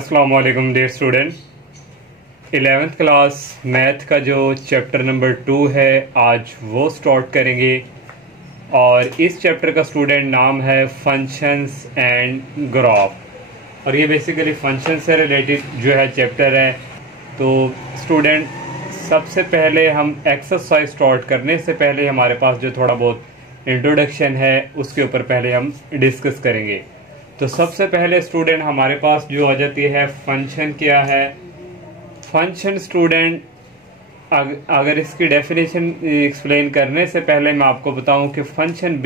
अस्सलाम वालेकुम dear student. 11th class math का जो चैप्टर नंबर 2 है आज वो स्टार्ट करेंगे और इस चैप्टर का स्टूडेंट नाम है फंक्शंस एंड ग्राफ और ये बेसिकली फंक्शन से रिलेटेड जो है चैप्टर है। तो स्टूडेंट सबसे पहले हम एक्सरसाइज स्टार्ट करने से पहले हमारे पास जो थोड़ा बहुत इंट्रोडक्शन है उसके ऊपर पहले हम डिस्कस करेंगे। तो सबसे पहले स्टूडेंट हमारे पास जो आ जाती है फंक्शन क्या है। फंक्शन स्टूडेंट अगर इसकी डेफिनेशन एक्सप्लेन करने से पहले मैं आपको बताऊं कि फंक्शन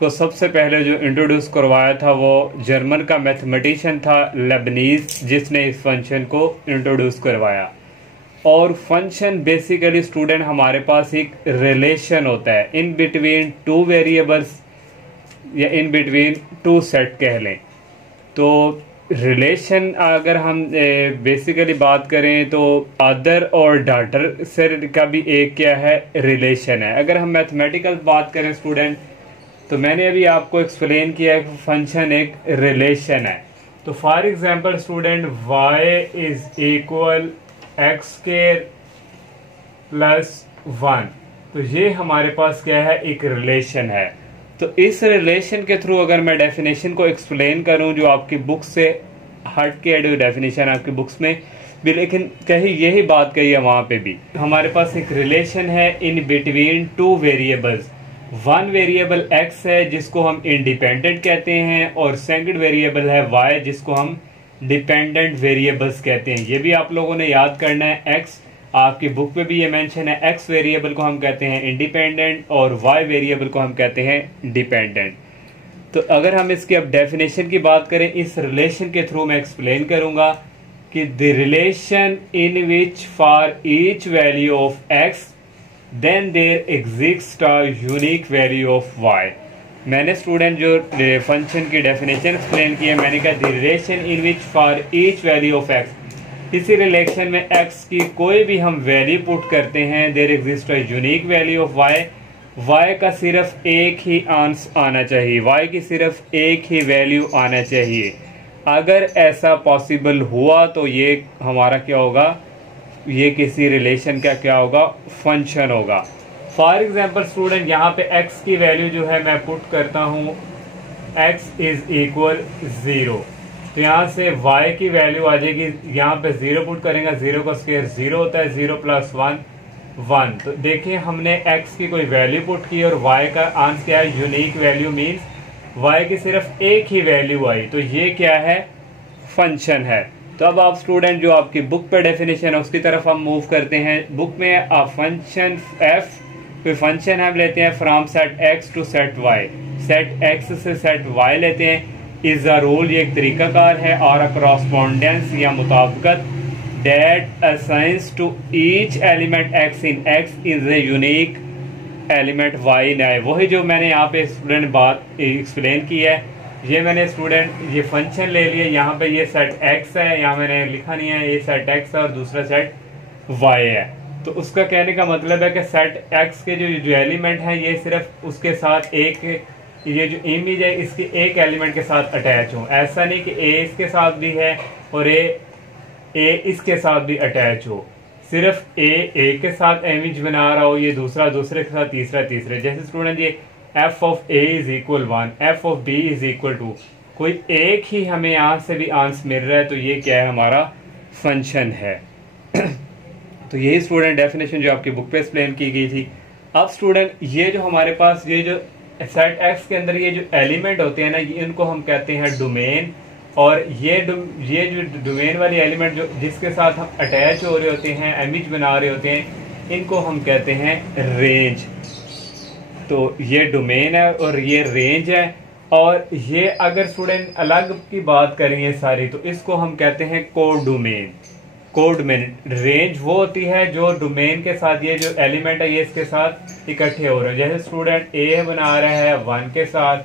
को सबसे पहले जो इंट्रोड्यूस करवाया था वो जर्मन का मैथमेटिशियन था लेबनीज, जिसने इस फंक्शन को इंट्रोड्यूस करवाया। और फंक्शन बेसिकली स्टूडेंट हमारे पास एक रिलेशन होता है इन बिटवीन टू वेरिएबल्स या इन बिटवीन टू सेट कह लें। तो रिलेशन अगर हम बेसिकली बात करें तो फादर और डॉटर से का भी एक क्या है रिलेशन है। अगर हम मैथमेटिकल बात करें स्टूडेंट तो मैंने अभी आपको एक्सप्लेन किया है कि फंक्शन एक रिलेशन है। तो for example student y is equal x square plus 1, तो ये हमारे पास क्या है एक रिलेशन है। तो इस रिलेशन के थ्रू अगर मैं डेफिनेशन को एक्सप्लेन करूं जो आपकी बुक से हट के जो डेफिनेशन आपकी बुक्स में भी, लेकिन कहीं यही बात कही है वहां पे भी हमारे पास एक रिलेशन है in between two variables. One variable x है जिसको हम इंडिपेंडेंट कहते हैं और सेकंड वेरिएबल है y जिसको हम डिपेंडेंट वेरिएबल्स कहते हैं। ये भी आप लोगों ने याद करना है। x आपकी बुक में भी ये मेंशन है, x वेरिएबल को हम कहते हैं इंडिपेंडेंट और y वेरिएबल को हम कहते हैं डिपेंडेंट। तो अगर हम इसकी अब डेफिनेशन की बात करें इस रिलेशन के थ्रू मैं एक्सप्लेन करूंगा कि the relation in which for each value of x then there exist a unique value of y। मैंने स्टूडेंट जो फंक्शन की डेफिनेशन एक्सप्लेन की है, मैंने कहा the relation in which for each value of x, इसी रिलेशन में x की कोई भी हम वैल्यू पुट करते हैं there exist a unique value of y। y का सिर्फ एक ही आंसर आना चाहिए, y की सिर्फ एक ही वैल्यू आना चाहिए। अगर ऐसा पॉसिबल हुआ तो ये हमारा क्या होगा, ये किसी रिलेशन का क्या होगा फंक्शन होगा। फॉर एग्जाम्पल स्टूडेंट यहाँ पे x की वैल्यू जो है मैं पुट करता हूँ x इज इक्वल 0, तो यहाँ से y की वैल्यू आ जाएगी, यहाँ पे 0 पुट करेंगे, 0 का स्क्वायर 0 होता है, 0 प्लस 1 1। तो देखिए हमने x की कोई वैल्यू पुट की और y का आंसर क्या है यूनिक वैल्यू, मीन्स y की सिर्फ एक ही वैल्यू आई, तो ये क्या है फंक्शन है। तो अब आप स्टूडेंट जो आपकी बुक पे डेफिनेशन है उसकी तरफ हम मूव करते हैं। बुक में आप फंक्शन f कोई फंक्शन हम लेते हैं from set x to set y, set x से सेट y लेते हैं। इज अ रूल, ये एक तरीकाकार है, और अ करस्पॉन्डेंस या मुताबिकत that assigns to each element x in x is a unique element y न। वही जो मैंने यहाँ पे स्टूडेंट बात एक्सप्लेन की है, ये मैंने स्टूडेंट ये फंक्शन ले लिए, यहाँ पे ये सेट x है, यहाँ मैंने लिखा नहीं है, ये सेट x है और दूसरा सेट y है। तो उसका कहने का मतलब है कि सेट x के जो एलिमेंट हैं ये सिर्फ उसके साथ एक, ये जो इमेज है इसके एक एलिमेंट के साथ अटैच हो। ऐसा नहीं कि a इसके साथ भी है और a इसके साथ भी अटैच हो, सिर्फ a के साथ इमेज बना रहा हो, ये दूसरा दूसरे के साथ, तीसरा तीसरे। जैसे स्टूडेंट ये f of a is equal 1, f of b is equal 2, कोई एक ही हमें यहाँ से भी आंसर मिल रहा है, तो ये क्या है हमारा फंक्शन है। तो यही स्टूडेंट डेफिनेशन जो आपकी बुक पे एक्सप्लेन की गई थी। अब स्टूडेंट ये जो हमारे पास ये जो सेट x के अंदर ये जो एलिमेंट होते हैं ना, ये इनको हम कहते हैं डोमेन, और ये जो डोमेन वाले एलिमेंट जो जिसके साथ हम अटैच हो रहे होते हैं, इमेज बना रहे होते हैं, इनको हम कहते हैं रेंज। तो ये डोमेन है और ये रेंज है। और ये अगर स्टूडेंट अलग की बात करेंगे सारी तो इसको हम कहते हैं कोड डोमेन। कोड में रेंज वो होती है जो डोमेन के साथ ये जो एलिमेंट है ये इसके साथ इकट्ठे हो रहे हैं। जैसे स्टूडेंट ए बना रहा है 1 के साथ,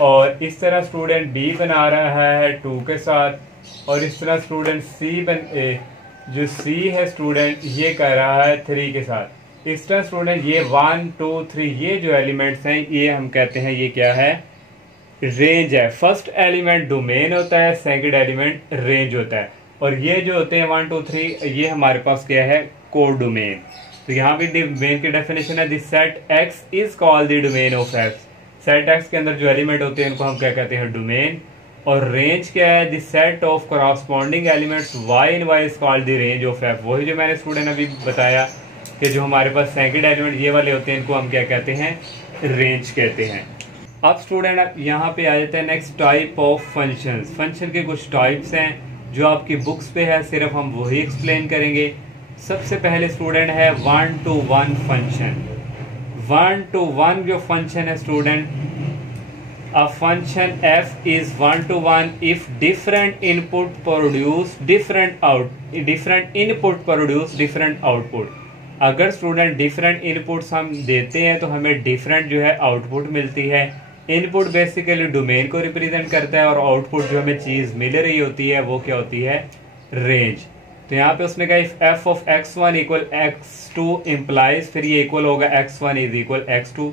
और इस तरह स्टूडेंट बी बना रहा है 2 के साथ, और इस तरह स्टूडेंट जो सी है स्टूडेंट ये कर रहा है 3 के साथ। इस तरह स्टूडेंट ये 1 2 3 ये जो एलिमेंट्स हैं ये हम कहते हैं ये क्या है रेंज है। फर्स्ट एलिमेंट डोमेन होता है, सेकंड एलिमेंट रेंज होता है, और ये जो होते हैं 1 2 3 ये हमारे पास क्या है, कोड डोमेन। तो यहाँ पे डोमेन की डेफिनेशन है, this set x is called the domain of x. Set x के अंदर जो एलिमेंट होते हैं उनको हम क्या कहते हैं, डोमेन। और रेंज क्या है, the set of corresponding elements y in y is called the range of f. वही जो मैंने स्टूडेंट अभी बताया कि जो हमारे पास सेकंड एलिमेंट ये वाले होते हैं इनको हम क्या कहते हैं, रेंज कहते हैं। अब स्टूडेंट आप यहाँ पे आ जाते हैं next type of functions. Function के कुछ टाइप्स हैं जो आपकी बुक्स पे है, सिर्फ हम वही एक्सप्लेन करेंगे। सबसे पहले स्टूडेंट है 1 to 1 फंक्शन। 1 to 1 जो फंक्शन है student, a function f is 1 to 1 if different input produce different input produce different output। अगर स्टूडेंट डिफरेंट इनपुट्स हम देते हैं तो हमें डिफरेंट जो है आउटपुट मिलती है। इनपुट बेसिकली डोमेन को रिप्रेजेंट करता है और आउटपुट जो हमें चीज मिल रही होती है वो क्या होती है, रेंज। तो यहाँ पे उसने कहा if f of x1 equal x2 implies, फिर ये इक्वल होगा x1 इज इक्वल x2।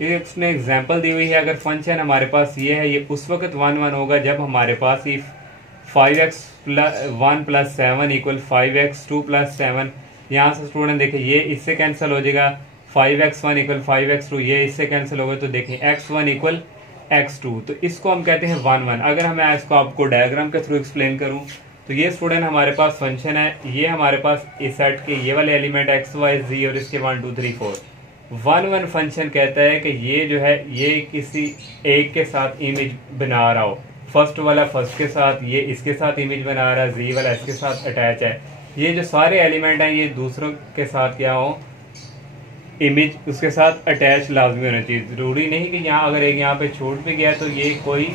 ये उसने एग्जांपल दी हुई है, अगर फंक्शन हमारे पास ये है, ये उस वक्त 1 1 होगा जब हमारे पास ये 5x1 + 7 इक्वल 5x2 + 7। यहाँ से स्टूडेंट देखिए ये इससे कैंसिल हो जाएगा, 5x1 इक्वल 5x2, ये इससे कैंसिल होगा, तो देखिए x1 इक्वल x2। तो इसको हम कहते हैं 1 1। अगर मैं इसको आपको डायग्राम के थ्रू एक्सप्लेन करूँ तो ये स्टूडेंट हमारे पास फंक्शन है, ये हमारे पास इस सेट के ये वाले एलिमेंट x y z और इसके 1 2 3 4। 1 1 फंक्शन कहता है कि ये जो है ये किसी एक के साथ इमेज बना रहा हो। फर्स्ट वाला फर्स्ट के साथ, ये इसके साथ इमेज बना रहा है, जी वाला इसके साथ अटैच है। ये जो सारे एलिमेंट हैं ये दूसरों के साथ क्या हो, इमेज उसके साथ अटैच लाजमी होना चाहिए। जरूरी नहीं कि यहाँ अगर एक यहाँ पे छूट भी गया तो ये कोई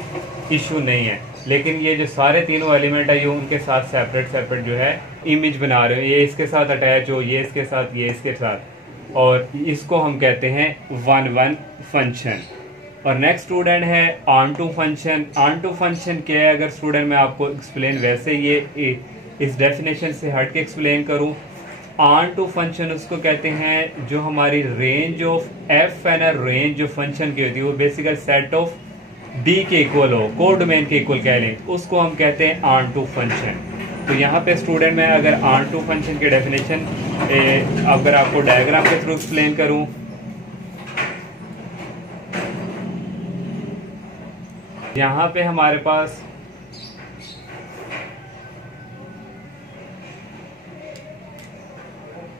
इशू नहीं है, लेकिन ये जो सारे तीनों एलिमेंट है ये उनके साथ सेपरेट सेपरेट जो है इमेज बना रहे हो, ये इसके साथ अटैच हो, ये इसके साथ, ये इसके साथ, और इसको हम कहते हैं 1 1 फंक्शन। और नेक्स्ट स्टूडेंट है onto function. Onto function क्या है, अगर स्टूडेंट मैं आपको एक्सप्लेन वैसे ये इस डेफिनेशन से हट के एक्सप्लेन करूं, ऑन टू फंक्शन उसको कहते हैं जो हमारी रेंज ऑफ एफ है ना, रेंज जो फंक्शन की होती है वो बेसिकली सेट ऑफ बी के इक्वल हो, कोड डोमेन के इक्वल कह लें, उसको हम कहते हैं ऑन टू फंक्शन। तो यहाँ पे स्टूडेंट मैं अगर ऑन टू फंक्शन की डेफिनेशन अगर आपको डायग्राम के थ्रू एक्सप्लेन करूं, यहाँ पे हमारे पास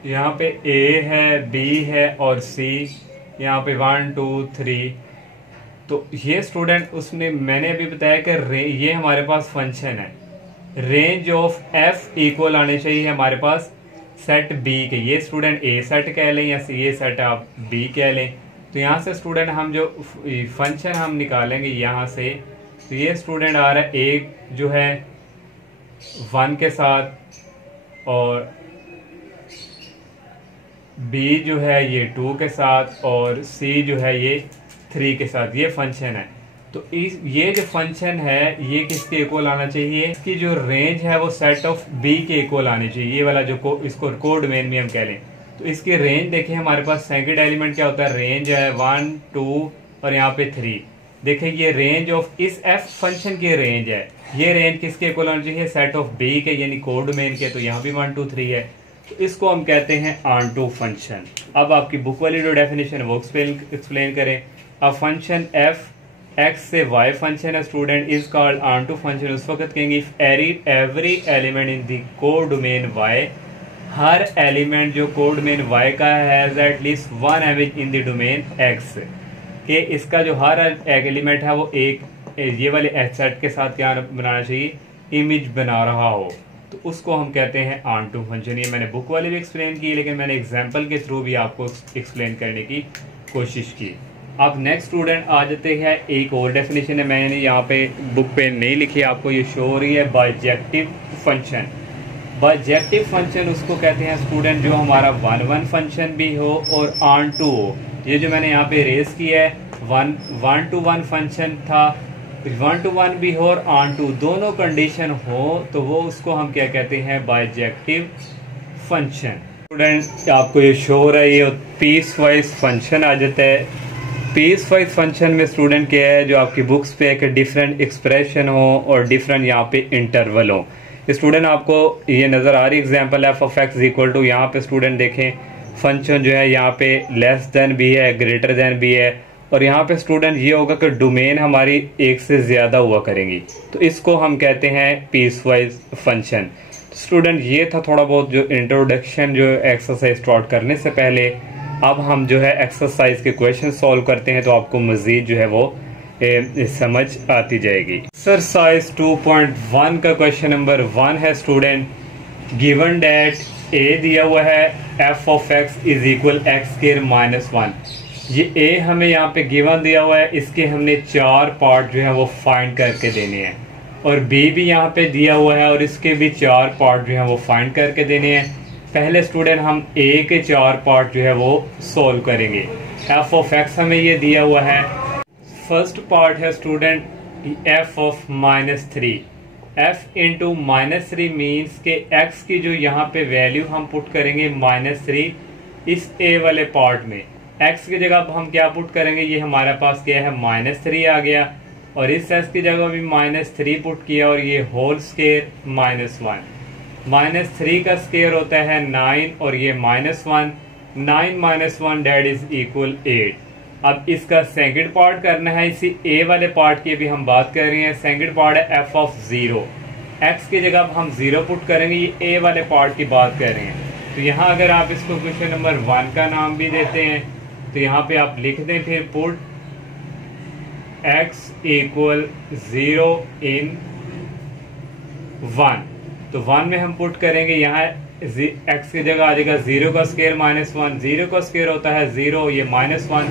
यहाँ पे A है, B है और C, यहाँ पे 1 2 3। तो ये स्टूडेंट उसने मैंने अभी बताया कि ये हमारे पास फंक्शन है, रेंज ऑफ f इक्वल आने चाहिए हमारे पास सेट B के। ये स्टूडेंट A सेट कह लें या ये सेट आप B कह लें। तो यहाँ से स्टूडेंट हम जो फंक्शन हम निकालेंगे यहाँ से, तो ये स्टूडेंट आ रहा है एक जो है 1 के साथ और B जो है ये 2 के साथ और C जो है ये 3 के साथ, ये फंक्शन है। तो ये जो फंक्शन है ये किसके इक्वल आना चाहिए, इसकी जो रेंज है वो सेट ऑफ B के इक्वल आनी चाहिए। ये वाला जो इसको कोड डोमेन में हम कह लें, तो इसकी रेंज देखिए हमारे पास सेकंड एलिमेंट क्या होता है, रेंज है 1 2 और यहाँ पे 3। देखिए ये रेंज ऑफ इस f फंक्शन की रेंज है, ये रेंज किसके इक्वल आनी चाहिए, सेट ऑफ B के यानी कोड डोमेन के। तो यहाँ भी 1 2 3 है, तो इसको हम कहते हैं ऑन टू फंक्शन। अब आपकी बुक वाली जो डेफिनेशन है वो एक्सप्लेन करें। अ फंक्शन f x से y फंक्शन है student is called onto function. उस वक्त कहेंगे if every element in the codomain y, हर एलिमेंट जो कोड डोमेन y का has at least 1 image in the domain x, कि इसका जो हर एलिमेंट है वो एक ये वाले सेट के साथ क्या बनाना चाहिए, इमेज बना रहा हो, तो उसको हम कहते हैं ऑन टू फंक्शन। ये मैंने बुक वाले भी एक्सप्लेन की, लेकिन मैंने एग्जांपल के थ्रू भी आपको एक्सप्लेन करने की कोशिश की। अब नेक्स्ट स्टूडेंट आ जाते हैं, एक और डेफिनेशन है मैंने यहाँ पे बुक पे नहीं लिखी, आपको ये शो हो रही है, बाइजेक्टिव फंक्शन। बाइजेक्टिव फंक्शन उसको कहते हैं स्टूडेंट जो हमारा 1 1 फंक्शन भी हो और ऑन टू हो। ये जो मैंने यहाँ पे रेस किया है 1 to 1 फंक्शन था, 1 to 1 भी हो और ऑन टू दोनों कंडीशन हो, तो वो उसको हम क्या कहते हैं, बाइजेक्टिव फंक्शन। स्टूडेंट आपको ये शो हो रहा है, ये पीस वाइज फंक्शन आ जाता है। पीस वाइज फंक्शन में स्टूडेंट क्या है, जो आपकी बुक्स पे है कि डिफरेंट एक्सप्रेशन हो और डिफरेंट यहाँ पे इंटरवल हो। स्टूडेंट आपको ये नज़र आ रही example f of x equal to, यहाँ पे स्टूडेंट देखें फंक्शन जो है यहाँ पे लेस देन भी है, ग्रेटर देन भी है, और यहाँ पे स्टूडेंट ये होगा कि डोमेन हमारी एक से ज़्यादा हुआ करेंगी, तो इसको हम कहते हैं पीस वाइज फंक्शन। स्टूडेंट ये था थोड़ा बहुत जो इंट्रोडक्शन जो एक्सरसाइज स्टार्ट करने से पहले। अब हम जो है एक्सरसाइज के क्वेश्चन सॉल्व करते हैं, तो आपको मजीद जो है वो समझ आती जाएगी। एक्सरसाइज 2.1 का क्वेश्चन नंबर 1 है स्टूडेंट, गिवन डेट ए दिया हुआ है F of X is equal x square minus 1। ये ए हमें यहाँ पे गिवन दिया हुआ है, इसके हमने 4 पार्ट जो है वो फाइंड करके देने हैं, और बी भी यहाँ पे दिया हुआ है और इसके भी 4 पार्ट जो है वो फाइंड करके देने हैं। पहले स्टूडेंट हम ए के 4 पार्ट जो है वो सोल्व करेंगे। एफ ऑफ एक्स हमें ये दिया हुआ है। फर्स्ट पार्ट है student F of -3। F into -3 means के एक्स की जो यहाँ पे वैल्यू हम पुट करेंगे -3 इस ए वाले पार्ट में। एक्स की जगह हम क्या पुट करेंगे, ये हमारे पास क्या है -3 आ गया, और इस एक्स की जगह भी -3 पुट किया, और ये होल स्क्वायर -1। -3 का स्क्वायर होता है 9 और ये -1, 9 - 1 डेट इज इक्वल 8। अब इसका सेकंड पार्ट करना है, इसी ए वाले पार्ट की भी हम बात कर रहे हैं। सेकंड पार्ट है एफ ऑफ 0। एक्स की जगह हम 0 पुट करेंगे, ये ए वाले पार्ट की बात कर रहे हैं। तो यहाँ अगर आप इसको क्वेश्चन नंबर 1 का नाम भी देते हैं, तो यहाँ पे आप लिख दें फिर पुट x इक्वल 0 इन 1। तो 1 में हम पुट करेंगे, यहाँ x की जगह आ जाएगा 0 का स्क्वायर -1, 0 का स्क्वायर होता है 0, ये -1,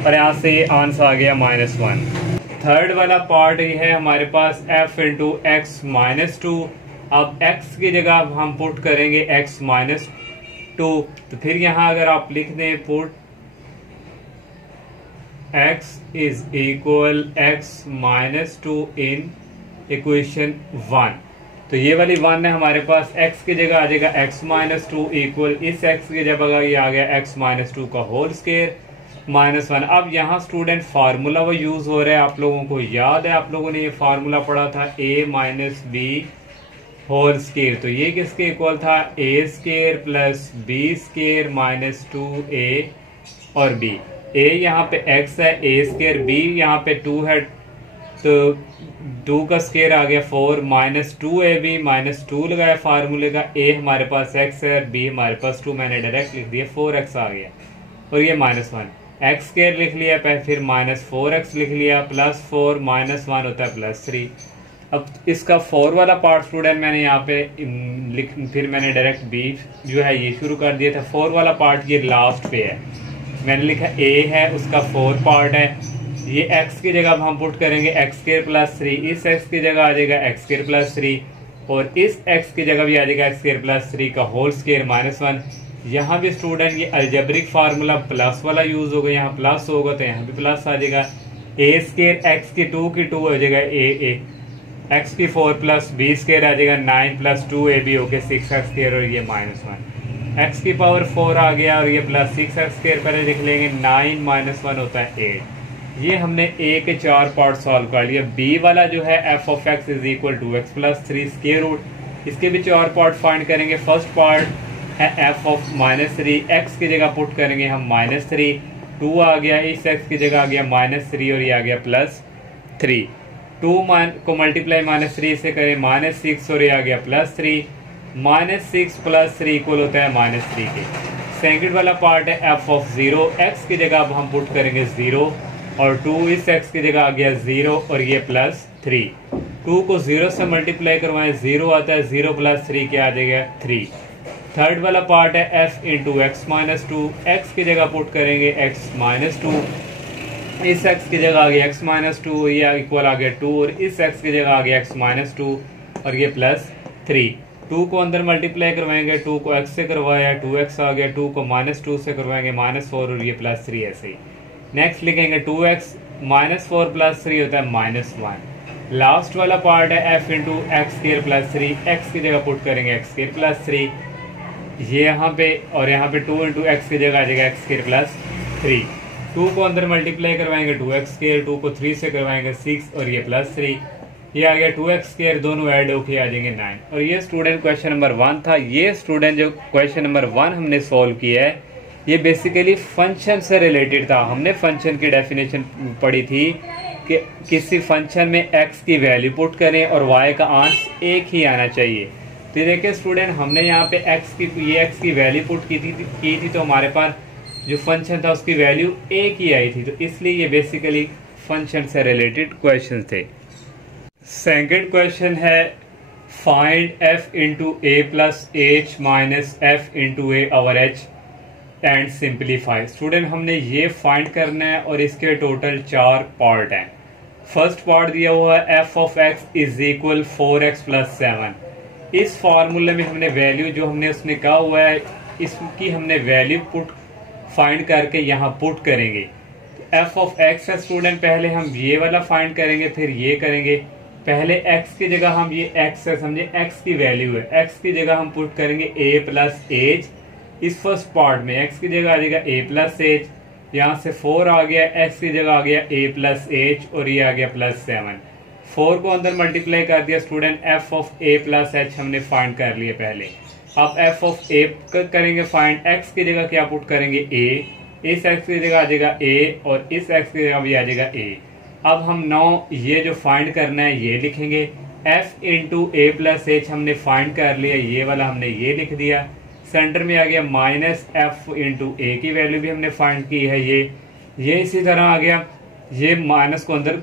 और यहाँ से ये आंसर आ गया -1। थर्ड वाला पार्ट ये है हमारे पास f इंटू एक्स -2। अब x की जगह हम पुट करेंगे x -2, तो फिर यहाँ अगर आप लिख दें put x is equal x -2 in equation 1। तो ये वाली 1 है हमारे पास, x की जगह आ जाएगा x -2 इक्वल इस x की जगह ये आ गया x -2 का होल स्क्वायर -1। अब यहाँ स्टूडेंट फार्मूला वो यूज हो रहा है, आप लोगों को याद है, आप लोगों ने ये फार्मूला पढ़ा था a - b होल स्क्वायर। तो ये किसके इक्वल था, a square plus b square -2a और b। a यहाँ पे x है, a स्क्वायर, b यहाँ पे 2 है, तो 2 का स्क्वायर आ गया 4 -2ab -2 लगाया फार्मूले का, a हमारे पास x है, b हमारे पास 2, मैंने डायरेक्ट लिख दिया 4x आ गया, और ये -1 x स्क्वायर लिख लिया, फिर -4x लिख लिया, +4 -1 होता है +3। अब इसका 4 वाला पार्ट स्टूडेंट मैंने यहाँ पे फिर मैंने डायरेक्ट b जो है ये शुरू कर दिया था। 4 वाला पार्ट ये लास्ट पे है, मैंने लिखा a है, उसका 4 पार्ट है। ये x की जगह हम पुट करेंगे x स्क्वायर +3, इस x की जगह आ जाएगा x स्क्वायर +3, और इस x की जगह भी आ जाएगा x स्क्वायर +3 का होल स्क्वायर -1। यहाँ भी स्टूडेंट ये अलजेब्रिक फार्मूला प्लस वाला यूज होगा, यहाँ प्लस होगा तो यहाँ भी प्लस आ जाएगा। a स्क्वायर x की 2 हो जाएगा a, x की 4 प्लस b स्क्वायर आ जाएगा 9 + 2ab होके 6x स्क्वायर, और ये -1 x की पावर 4 आ गया, और ये प्लस 6x स्क्वायर पहले लिख लेंगे, 9 - 1 होता है 8। ये हमने a के 4 पार्ट सॉल्व कर लिया। b वाला जो है f of x is equal to x + 3 square root, इसके भी 4 पार्ट फाइंड करेंगे। फर्स्ट पार्ट है f ऑफ -3, x की जगह पुट करेंगे हम -3, 2 आ गया, इस x की जगह आ गया -3 और ये आ गया +3। 2 को मल्टीप्लाई -3 से करें -6 और ये आ गया +3, -6 + 3 इक्वल होता है -3 के। सेकंड वाला पार्ट है f ऑफ 0, x की जगह अब हम पुट करेंगे 0 और 2, इस x की जगह आ गया 0 और ये +3। 2 को 0 से मल्टीप्लाई करवाएं, 0 आता है, 0 + 3 क्या आ जाएगा 3। थर्ड वाला पार्ट है f इंटू एक्स -2, x की जगह पुट करेंगे x -2, इस x की जगह आ गया x -2, ये इक्वल आ गया 2, और इस x की जगह आ गया x -2 और ये +3। 2 को अंदर मल्टीप्लाई करवाएंगे, 2 को x से करवाया 2x आ गया, 2 को -2 से करवाएंगे -4 और ये +3 ऐसे ही। नेक्स्ट लिखेंगे 2x -4 + 3 होता है -1। लास्ट वाला पार्ट है f into x square +3, x की जगह पुट करेंगे x स्क्वायर +3, ये यहाँ पे, और यहाँ पे 2 इंटू एक्स की जगह आ जाएगा x स्क्वायर +3। 2 को अंदर मल्टीप्लाई करवाएंगे 2x², 2 को 3 से करवाएंगे 6 और ये +3, ये आ गया 2x², दोनों ऐड होके आ जाएंगे 9। और ये स्टूडेंट क्वेश्चन नंबर 1 था। ये स्टूडेंट जो क्वेश्चन नंबर 1 हमने सॉल्व किया है ये बेसिकली फंक्शन से रिलेटेड था। हमने फंक्शन की डेफिनेशन पढ़ी थी कि किसी फंक्शन में x की वैल्यू पुट करें और y का आंसर एक ही आना चाहिए। तो देखिए स्टूडेंट, हमने यहाँ पे x की वैल्यू पुट की थी तो हमारे पास जो फंक्शन था उसकी वैल्यू एक ही आई थी, तो इसलिए ये बेसिकली फंक्शन से रिलेटेड क्वेश्चन थे। सेकंड क्वेश्चन है find f into A plus H minus F into A over H and simplify. Student, हमने ये फाइंड करना है और इसके टोटल 4 पार्ट हैं। फर्स्ट पार्ट दिया हुआ है f of x is equal 4x plus 7। इस फार्मूले में हमने वैल्यू जो हमने उसमें कहा हुआ है इसकी हमने वैल्यू पुट फाइंड करके यहाँ पुट करेंगे। f ऑफ x है स्टूडेंट, पहले हम ये वाला फाइंड करेंगे फिर ये करेंगे। पहले x की जगह हम ये x है समझे x की वैल्यू है, x की जगह हम पुट करेंगे a प्लस एच। इस फर्स्ट पार्ट में x की जगह आ जाएगा a प्लस एच, यहाँ से 4 आ गया, x की जगह आ गया a प्लस एच और ये आ गया +7। 4 को अंदर मल्टीप्लाई कर दिया student, f of a plus H हमने फाइंड कर लिया पहले। अब f ऑफ a करेंगे फाइंड, x की जगह क्या पुट करेंगे a, इस x की जगह आ जाएगा a और इस x की जगह भी आ जाएगा a। अब हम ये जो फाइंड करना है ये लिखेंगे, f इंटू ए प्लस एच हमने फाइंड कर लिया, ये वाला हमने ये लिख दिया। सेंटर में आ गया माइनस एफ इंटू ए की वैल्यू भी हमने फाइंड की है, ये इसी तरह आ गया। ये माइनस को अंदर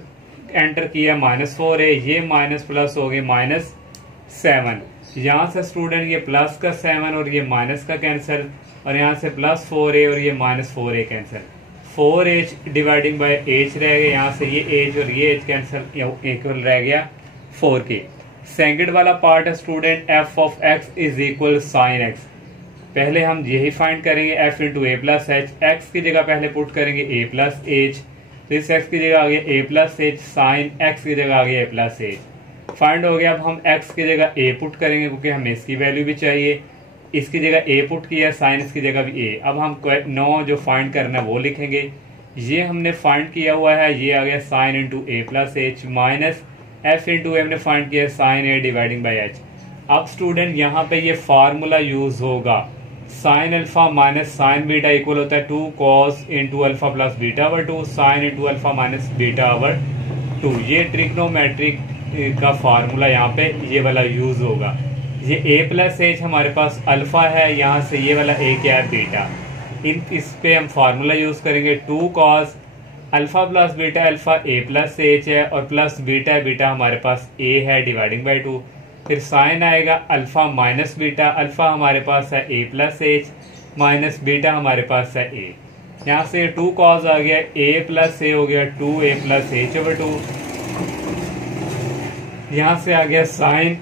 एंटर किया -4 है, ये माइनस प्लस हो गए -7। यहाँ से स्टूडेंट ये प्लस का 7 और ये माइनस का कैंसिल, और यहाँ से +4a और ये -4a cancel. 4h dividing by h रह गया, यहाँ से ये h और ये h कैंसिल इक्वल रह गया 4 के। सेकंड वाला पार्ट है student f of x is equal sine x। पहले हम यही फाइंड करेंगे f इंटू ए प्लस एच, एक्स की जगह पहले पुट करेंगे a प्लस एच, तो इस x की जगह आ गया a plus h, sine x की जगह आ गया a प्लस एच। फाइंड हो गया। अब हम x की जगह a पुट करेंगे क्योंकि हमें इसकी वैल्यू भी चाहिए, इसकी जगह a पुट किया, साइन इसकी जगह भी a। अब हम 9 जो फाइंड करना है वो लिखेंगे। ये हमने फाइंड किया हुआ है, ये आ गया sine into A plus H minus F into A हमने फाइंड किया sine A dividing by H. अब स्टूडेंट यहाँ पे ये फार्मूला यूज होगा, sine alpha minus sine beta equal होता है 2 cos into alpha plus beta over 2 sine into alpha minus beta over 2। ये ट्रिग्नोमेट्रिक का फार्मूला यहाँ पे ये वाला यूज होगा। ये a प्लस एच हमारे पास अल्फा है, यहाँ से ये वाला a क्या है बीटा। इस पे हम फार्मूला यूज करेंगे 2 cos alpha plus beta alpha a plus H है और प्लस बीटा बीटा हमारे पास a है डिवाइडिंग बाई 2। फिर साइन आएगा अल्फा माइनस बीटा, अल्फा हमारे पास है a plus H minus beta हमारे पास है a। यहाँ से 2 कॉस आ गया, a प्लस ए हो गया 2a प्लस एच ओवर 2। यहाँ से आ गया साइन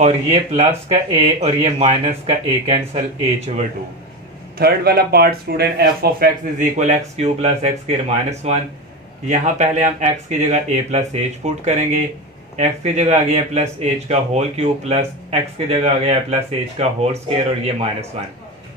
और ये प्लस का a और ये माइनस का a cancel h over 2। Third वाला part student f of x is equal x cube plus X square minus 1। यहाँ पहले हम x की जगह a प्लस एच पुट करेंगे, x की जगह आ गया प्लस एच का होल क्यूब प्लस x की जगह आ गया प्लस एच का होल स्क्वायर और ये -1।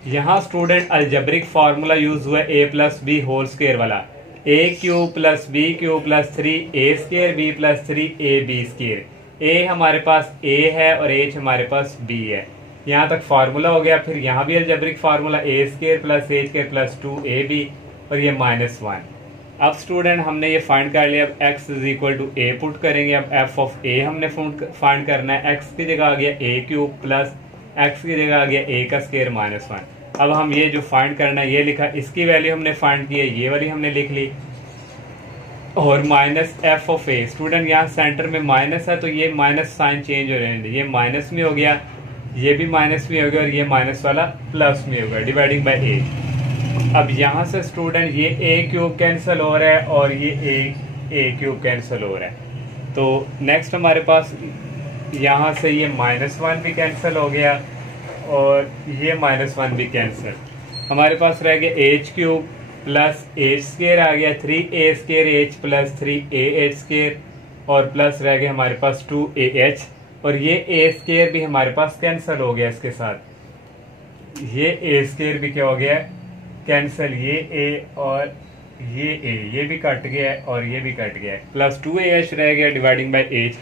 यहाँ स्टूडेंट अलजेब्रिक फार्मूला यूज हुआ है a plus b whole square वाला, a cube plus b cube plus 3a square b plus 3ab square. a हमारे पास a है और h हमारे पास b है। यहाँ तक फार्मूला हो गया। फिर यहाँ भी algebraic formula a square plus h square plus 2ab और ये -1। अब स्टूडेंट हमने ये फाइंड कर लिया। अब x is equal to a put करेंगे। अब f ऑफ a हमने फाइंड करना है, x की जगह आ गया a क्यूब प्लस x की जगह आ गया a का स्क्वायर -1। अब हम ये जो फाइंड करना है ये लिखा, इसकी वैल्यू हमने फाइंड की है, ये वाली हमने लिख ली और minus F of A. Student यहाँ सेंटर में माइनस है तो ये माइनस साइन चेंज हो रहे हैं, ये माइनस में हो गया, ये भी माइनस में हो गया और ये माइनस वाला प्लस में हो गया डिवाइडिंग बाय ए। अब यहाँ से स्टूडेंट ये a क्यूब कैंसिल हो रहा है और ये a क्यूब कैंसिल हो रहा है। तो नेक्स्ट हमारे पास यहाँ से ये -1 भी कैंसिल हो गया और ये -1 भी कैंसिल। हमारे पास रह गया h cube plus H square आ गया 3a square h plus 3ah square और प्लस रह गया हमारे पास 2ah और ये a स्क्वायर भी हमारे पास कैंसिल हो गया। इसके साथ ये a स्क्वायर भी क्या हो गया कैंसिल, ये a और ये भी कट गया है और ये भी कट गया है, प्लस 2ah रह गया डिवाइडिंग बाई एच।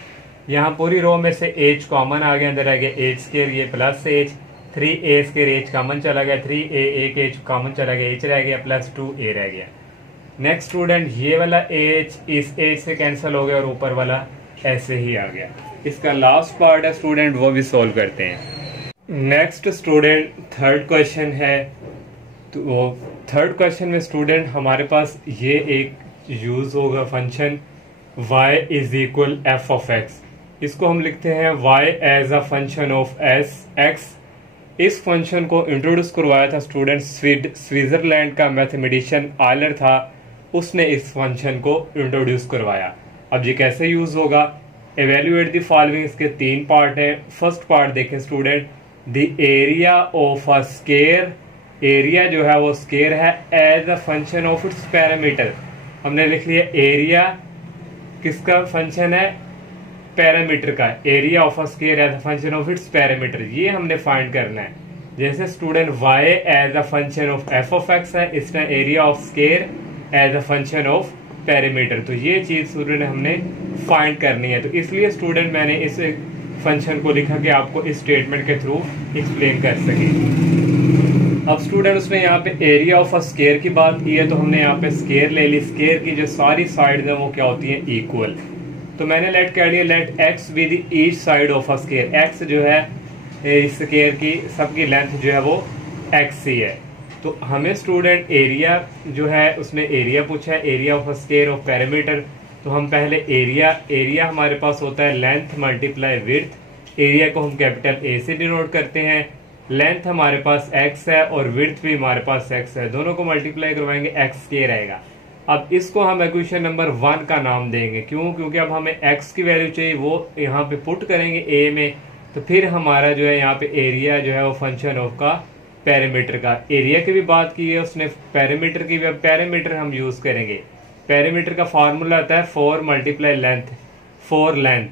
यहाँ पूरी रो में से एच कॉमन आ गया, अंदर रह गया एच स्केयर, ये plus H, 3a square H common चला गया, 3a एक एच कॉमन चला गया, एच रह गया प्लस 2a रह गया। नेक्स्ट स्टूडेंट ये वाला एच इस एच से कैंसिल हो गया और ऊपर वाला ऐसे ही आ गया। इसका लास्ट पार्ट है स्टूडेंट, वो भी सोल्व करते हैं। नेक्स्ट स्टूडेंट थर्ड क्वेश्चन है। तो वो थर्ड क्वेश्चन में स्टूडेंट हमारे पास ये एक यूज होगा function y is equal F of x. इसको हम लिखते हैं y as a function of x। इस फंक्शन को इंट्रोड्यूस करवाया था स्टूडेंट स्विट्जरलैंड का मैथमेटिशियन आयलर था, उसने इस फंक्शन को इंट्रोड्यूस करवाया। अब ये कैसे यूज होगा, एवेल्युएट द फॉलोइंग। इसके 3 पार्ट है। फर्स्ट पार्ट देखें student, the area of a square, area जो है वो स्केयर है as a function of its parameter. हमने लिख लिया एरिया किसका फंक्शन है, पैरामीटर का, area of a square as a function of its parameter, ये हमने फाइंड करना है। जैसे student y as a function of f of x है, इसका area of square as a function of parameter, तो ये चीज स्टूडेंट हमने फाइंड करनी है। तो इसलिए स्टूडेंट मैंने इस फंक्शन को लिखा कि आपको इस स्टेटमेंट के थ्रू एक्सप्लेन कर सके। अब स्टूडेंट उसमें यहाँ पे एरिया ऑफ अ स्केयर की बात की है, तो हमने यहाँ पे स्केयर ले ली। स्केयर की जो सारी साइड है वो क्या होती है, इक्वल। तो मैंने लेट कह लिया let x be the each side of a square. X जो है इस स्केयर की सबकी लेंथ जो है वो एक्स ही है। तो हमें स्टूडेंट एरिया जो है उसने एरिया पूछा है, area of a square of parameter. तो हम पहले एरिया हमारे पास होता है लेंथ मल्टीप्लाई विड्थ। एरिया को हम कैपिटल ए से डिनोट करते हैं। लेंथ हमारे पास x है और विड्थ भी हमारे पास x है, दोनों को मल्टीप्लाई करवाएंगे x के रहेगा। अब इसको हम इक्वेशन नंबर 1 का नाम देंगे, क्यों, क्योंकि अब हमें x की वैल्यू चाहिए, वो यहाँ पे पुट करेंगे a में, तो फिर हमारा जो है यहाँ पे एरिया जो है वो फंक्शन ऑफ का पैरामीटर का। एरिया की भी बात की है उसने, पैरामीटर की भी, पैरामीटर हम यूज करेंगे। पैरामीटर का फॉर्मूला आता है 4 मल्टीप्लाई लेंथ, 4 लेंथ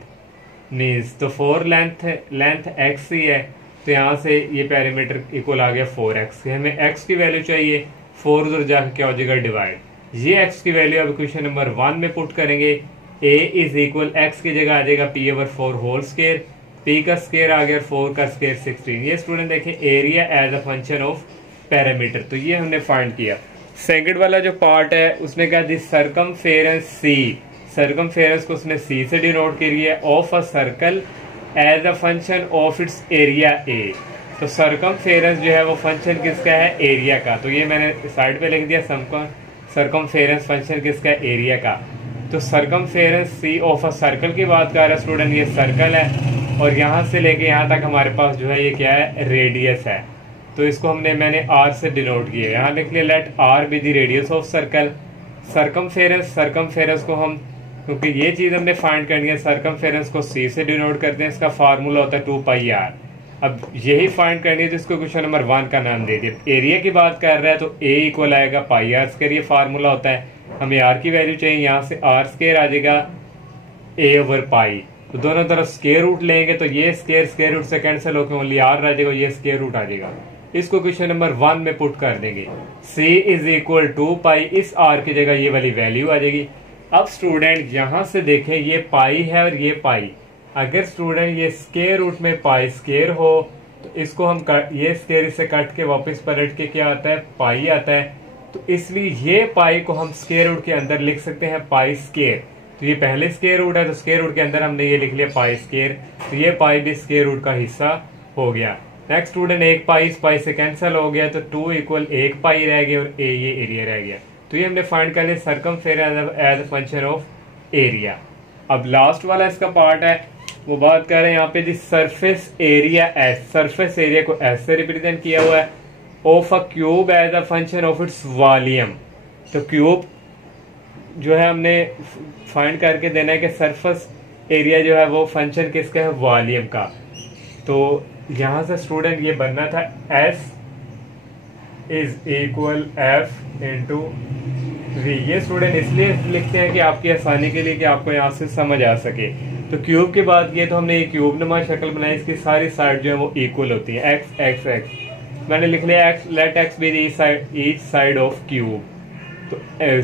मीन्स, तो 4 लेंथ x ही है, तो यहाँ से ये पैरामीटर इक्वल आ गया 4x। हमें x की वैल्यू चाहिए, 4 उधर जाकर क्या हो जाएगा डिवाइड। ये x की वैल्यू अब इक्वेशन नंबर 1 में पुट करेंगे। a इज इक्वल x की जगह आ जाएगा p/4 होल स्केयर, p का स्केयर आ गया 4 का स्केयर 16। ये स्टूडेंट देखें area as a function of parameter, तो ये हमने फाइंड किया। सेकंड वाला जो पार्ट है उसने कहा दी सर्कमफेरेंस c, सर्कमफेरेंस को उसने c से डिनोट किया of a circle as a function of its area a. तो सर्कमफेरेंस जो है वो फंक्शन किसका है, एरिया का। तो ये मैंने साइड पे लिख दिया, सर्कमफेरेंस फंक्शन किसका है, एरिया का। तो circumference c of a circle की बात कर रहा है स्टूडेंट, ये सर्कल है और यहाँ से लेके यहाँ तक हमारे पास जो है ये क्या है, रेडियस है। तो इसको मैंने आर से डिनोट किया, यहाँ लिख लिया let r be the radius of circle. Circumference को हम, क्योंकि ये चीज हमने फाइंड करनी है, सर्कमफेरेंस को c से डिनोट करते हैं, इसका फार्मूला होता है 2πr। अब यही फाइंड करनी है तो इसको क्वेश्चन नंबर 1 का नाम दे दिया। एरिया की बात कर रहा है तो a इक्वल आएगा πr स्क्वायर, ये फार्मूला होता है। हमें r की वैल्यू चाहिए, यहाँ से r स्क्वायर आ जाएगा a/π। तो दोनों तरफ स्क्वायर रूट लेंगे तो ये स्क्वायर रूट से कैंसिल होकर ओनली r आ जाएगा, ये स्क्वायर रूट आ जाएगा। इसको क्वेश्चन नंबर 1 में पुट कर देंगे, c इज इक्वल 2π, इस r की जगह ये वाली वैल्यू आ जाएगी। अब स्टूडेंट यहाँ से देखें ये पाई है और ये पाई, अगर स्टूडेंट ये स्क्वायर रूट में पाई स्क्वायर हो तो इसको हम ये स्क्वायर से कट के वापस पलट के क्या आता है, पाई आता है। तो इसलिए ये पाई को हम स्क्वायर रूट के अंदर लिख सकते हैं पाई स्क्वायर। तो ये पहले स्क्वायर रूट है तो स्क्वायर रूट के अंदर हमने ये लिख लिया पाई स्क्वायर, तो ये पाई भी स्क्वायर रूट का हिस्सा हो गया। नेक्स्ट स्टूडेंट एक पाई इस पाई से कैंसिल हो गया तो 2 इक्वल 1 पाई रह गया और ये एरिया रह गया। तो ये हमने फाइंड कर लिया circumference as a function of area. अब लास्ट वाला इसका पार्ट है, वो बात कर रहे हैं यहाँ पे the surface area s, surface area को एस से रिप्रेजेंट किया हुआ है of a cube as a function of its volume. तो क्यूब जो है हमने फाइंड करके देना है कि सरफेस एरिया जो है वो फंक्शन किसका है, वॉल्यूम का। तो यहाँ से स्टूडेंट ये बनना था s is equal f into v. ये स्टूडेंट इसलिए लिखते हैं कि आपकी आसानी के लिए कि आपको यहाँ से समझ आ सके। तो क्यूब की बात की तो हमने ये क्यूब नुमा शक्ल बनाई, इसकी सारी साइड जो है वो इक्वल होती है, एक्स एक्स एक्स। मैंने लिख लिया x, let x be each side of cube.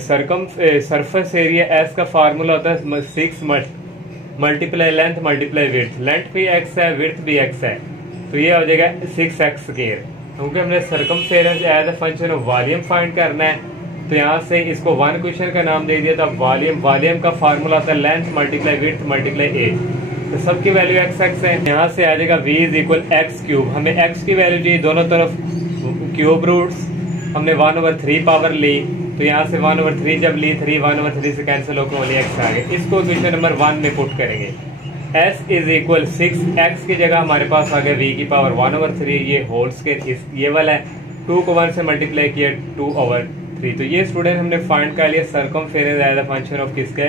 Surface area s का फार्मूला होता है 6 multiply length multiply width. Length भी एक्स है, विड्थ भी एक्स है, तो ये हो जाएगा 6x स्क्वायर। क्योंकि हमने circumference as a function of volume find करना है, तो यहाँ से इसको वन क्वेश्चन का नाम दे दिया था वॉल्यूम। वॉल्यूम का फार्मूला था length multiply width multiply edge, तो सबकी वैल्यू एक्स एक्स है। यहाँ से आ जाएगा v is equal x cube. हमें x की वैल्यू चाहिए, दोनों तरफ क्यूब रूट्स हमने 1/3 पावर ली, तो यहाँ से 1/3 जब ली 3 1/3 से कैंसिल होकर ओनली x आ गया। इसको क्वेश्चन नंबर 1 में पुट करेंगे। s इज इक्वल 6x की जगह हमारे पास आ गया v की पावर 1/3, ये होल स्क्वायर ये वाला है। 2 को 1 से मल्टीप्लाई किया 2/3। तो ये स्टूडेंट हमने फाइंड कर लिया circumference as a function of किसका,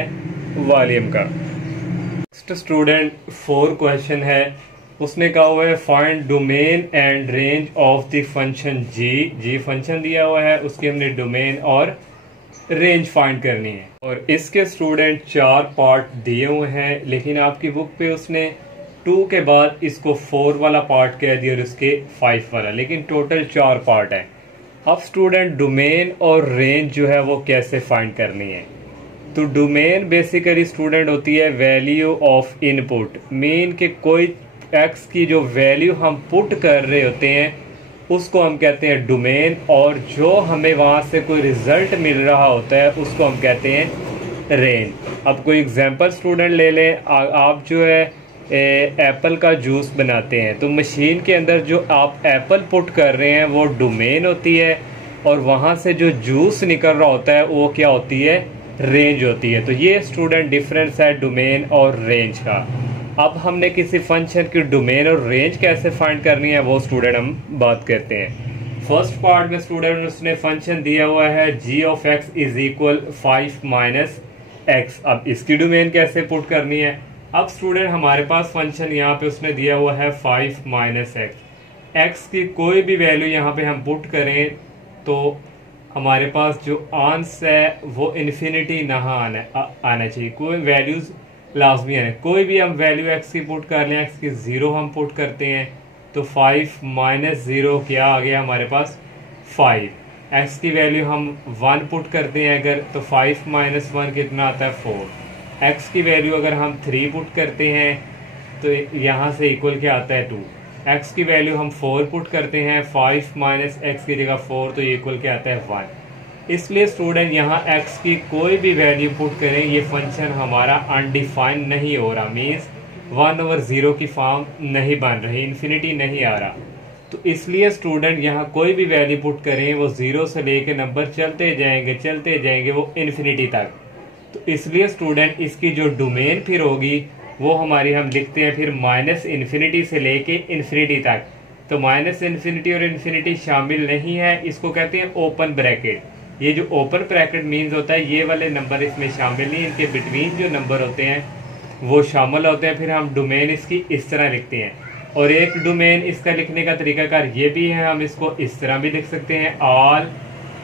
वॉल्यूम का। नेक्स्ट स्टूडेंट 4 क्वेश्चन है, उसने कहा हुआ है find domain and range of the function g function दिया हुआ है, उसकी हमने डोमेन और रेंज फाइंड करनी है। और इसके स्टूडेंट 4 पार्ट दिए हुए हैं, लेकिन आपकी बुक पे उसने 2 के बाद इसको 4 वाला पार्ट कह दिया और उसके 5 वाला, लेकिन टोटल 4 पार्ट है। अब स्टूडेंट डोमेन और रेंज जो है वो कैसे फाइंड करनी है, तो डोमेन बेसिकली स्टूडेंट होती है वैल्यू ऑफ इनपुट। मीन के कोई एक्स की जो वैल्यू हम पुट कर रहे होते हैं उसको हम कहते हैं डोमेन, और जो हमें वहाँ से कोई रिजल्ट मिल रहा होता है उसको हम कहते हैं रेंज। अब कोई एग्जांपल स्टूडेंट ले लें, आप जो है एप्पल का जूस बनाते हैं, तो मशीन के अंदर जो आप एप्पल पुट कर रहे हैं वो डोमेन होती है, और वहाँ से जो जूस निकल रहा होता है वो क्या होती है, रेंज होती है। तो ये स्टूडेंट डिफरेंस है डोमेन और रेंज का। अब हमने किसी फंक्शन की डोमेन और रेंज कैसे फाइंड करनी है वो स्टूडेंट हम बात करते हैं। फर्स्ट पार्ट में स्टूडेंट उसने फंक्शन दिया हुआ है g of x is equal 5 minus x. अब इसकी डोमेन कैसे पुट करनी है, अब स्टूडेंट हमारे पास फंक्शन यहाँ पे उसने दिया हुआ है 5 माइनस एक्स। एक्स की कोई भी वैल्यू यहाँ पे हम पुट करें तो हमारे पास जो आंसर है वो इन्फिनिटी ना आना चाहिए, कोई वैल्यूज लाजमी है। कोई भी हम वैल्यू एक्स की पुट कर लें, एक्स की 0 हम पुट करते हैं तो 5 माइनस 0 क्या आ गया हमारे पास 5। एक्स की वैल्यू हम 1 पुट करते हैं अगर, तो 5 माइनस 1 कितना आता है 4। एक्स की वैल्यू अगर हम 3 पुट करते हैं तो यहाँ से इक्वल क्या आता है 2। एक्स की वैल्यू हम 4 पुट करते हैं, 5 माइनस एक्स की जगह 4, तो ये इक्वल क्या आता है 1। इसलिए स्टूडेंट यहाँ x की कोई भी वैल्यू पुट करें ये फंक्शन हमारा अनडिफाइंड नहीं हो रहा, मीन्स 1/0 की फॉर्म नहीं बन रही, इन्फिनिटी नहीं आ रहा। तो इसलिए स्टूडेंट यहाँ कोई भी वैल्यू पुट करें वो 0 से लेके नंबर चलते जाएंगे वो इन्फिनिटी तक। तो इसलिए स्टूडेंट इसकी जो डोमेन फिर होगी वो हमारी हम लिखते हैं फिर माइनस इन्फिनिटी से लेके इन्फिनिटी तक। तो माइनस इन्फिनिटी और इन्फिनिटी शामिल नहीं है, इसको कहते हैं ओपन ब्रैकेट। ये जो ओपन ब्रैकेट मीन्स होता है ये वाले नंबर इसमें शामिल नहीं, इनके बिटवीन जो नंबर होते हैं वो शामिल होते हैं। फिर हम डोमेन इसकी इस तरह लिखते हैं, और एक डोमेन इसका लिखने का तरीकाकार ये भी है, हम इसको इस तरह भी लिख सकते हैं ऑल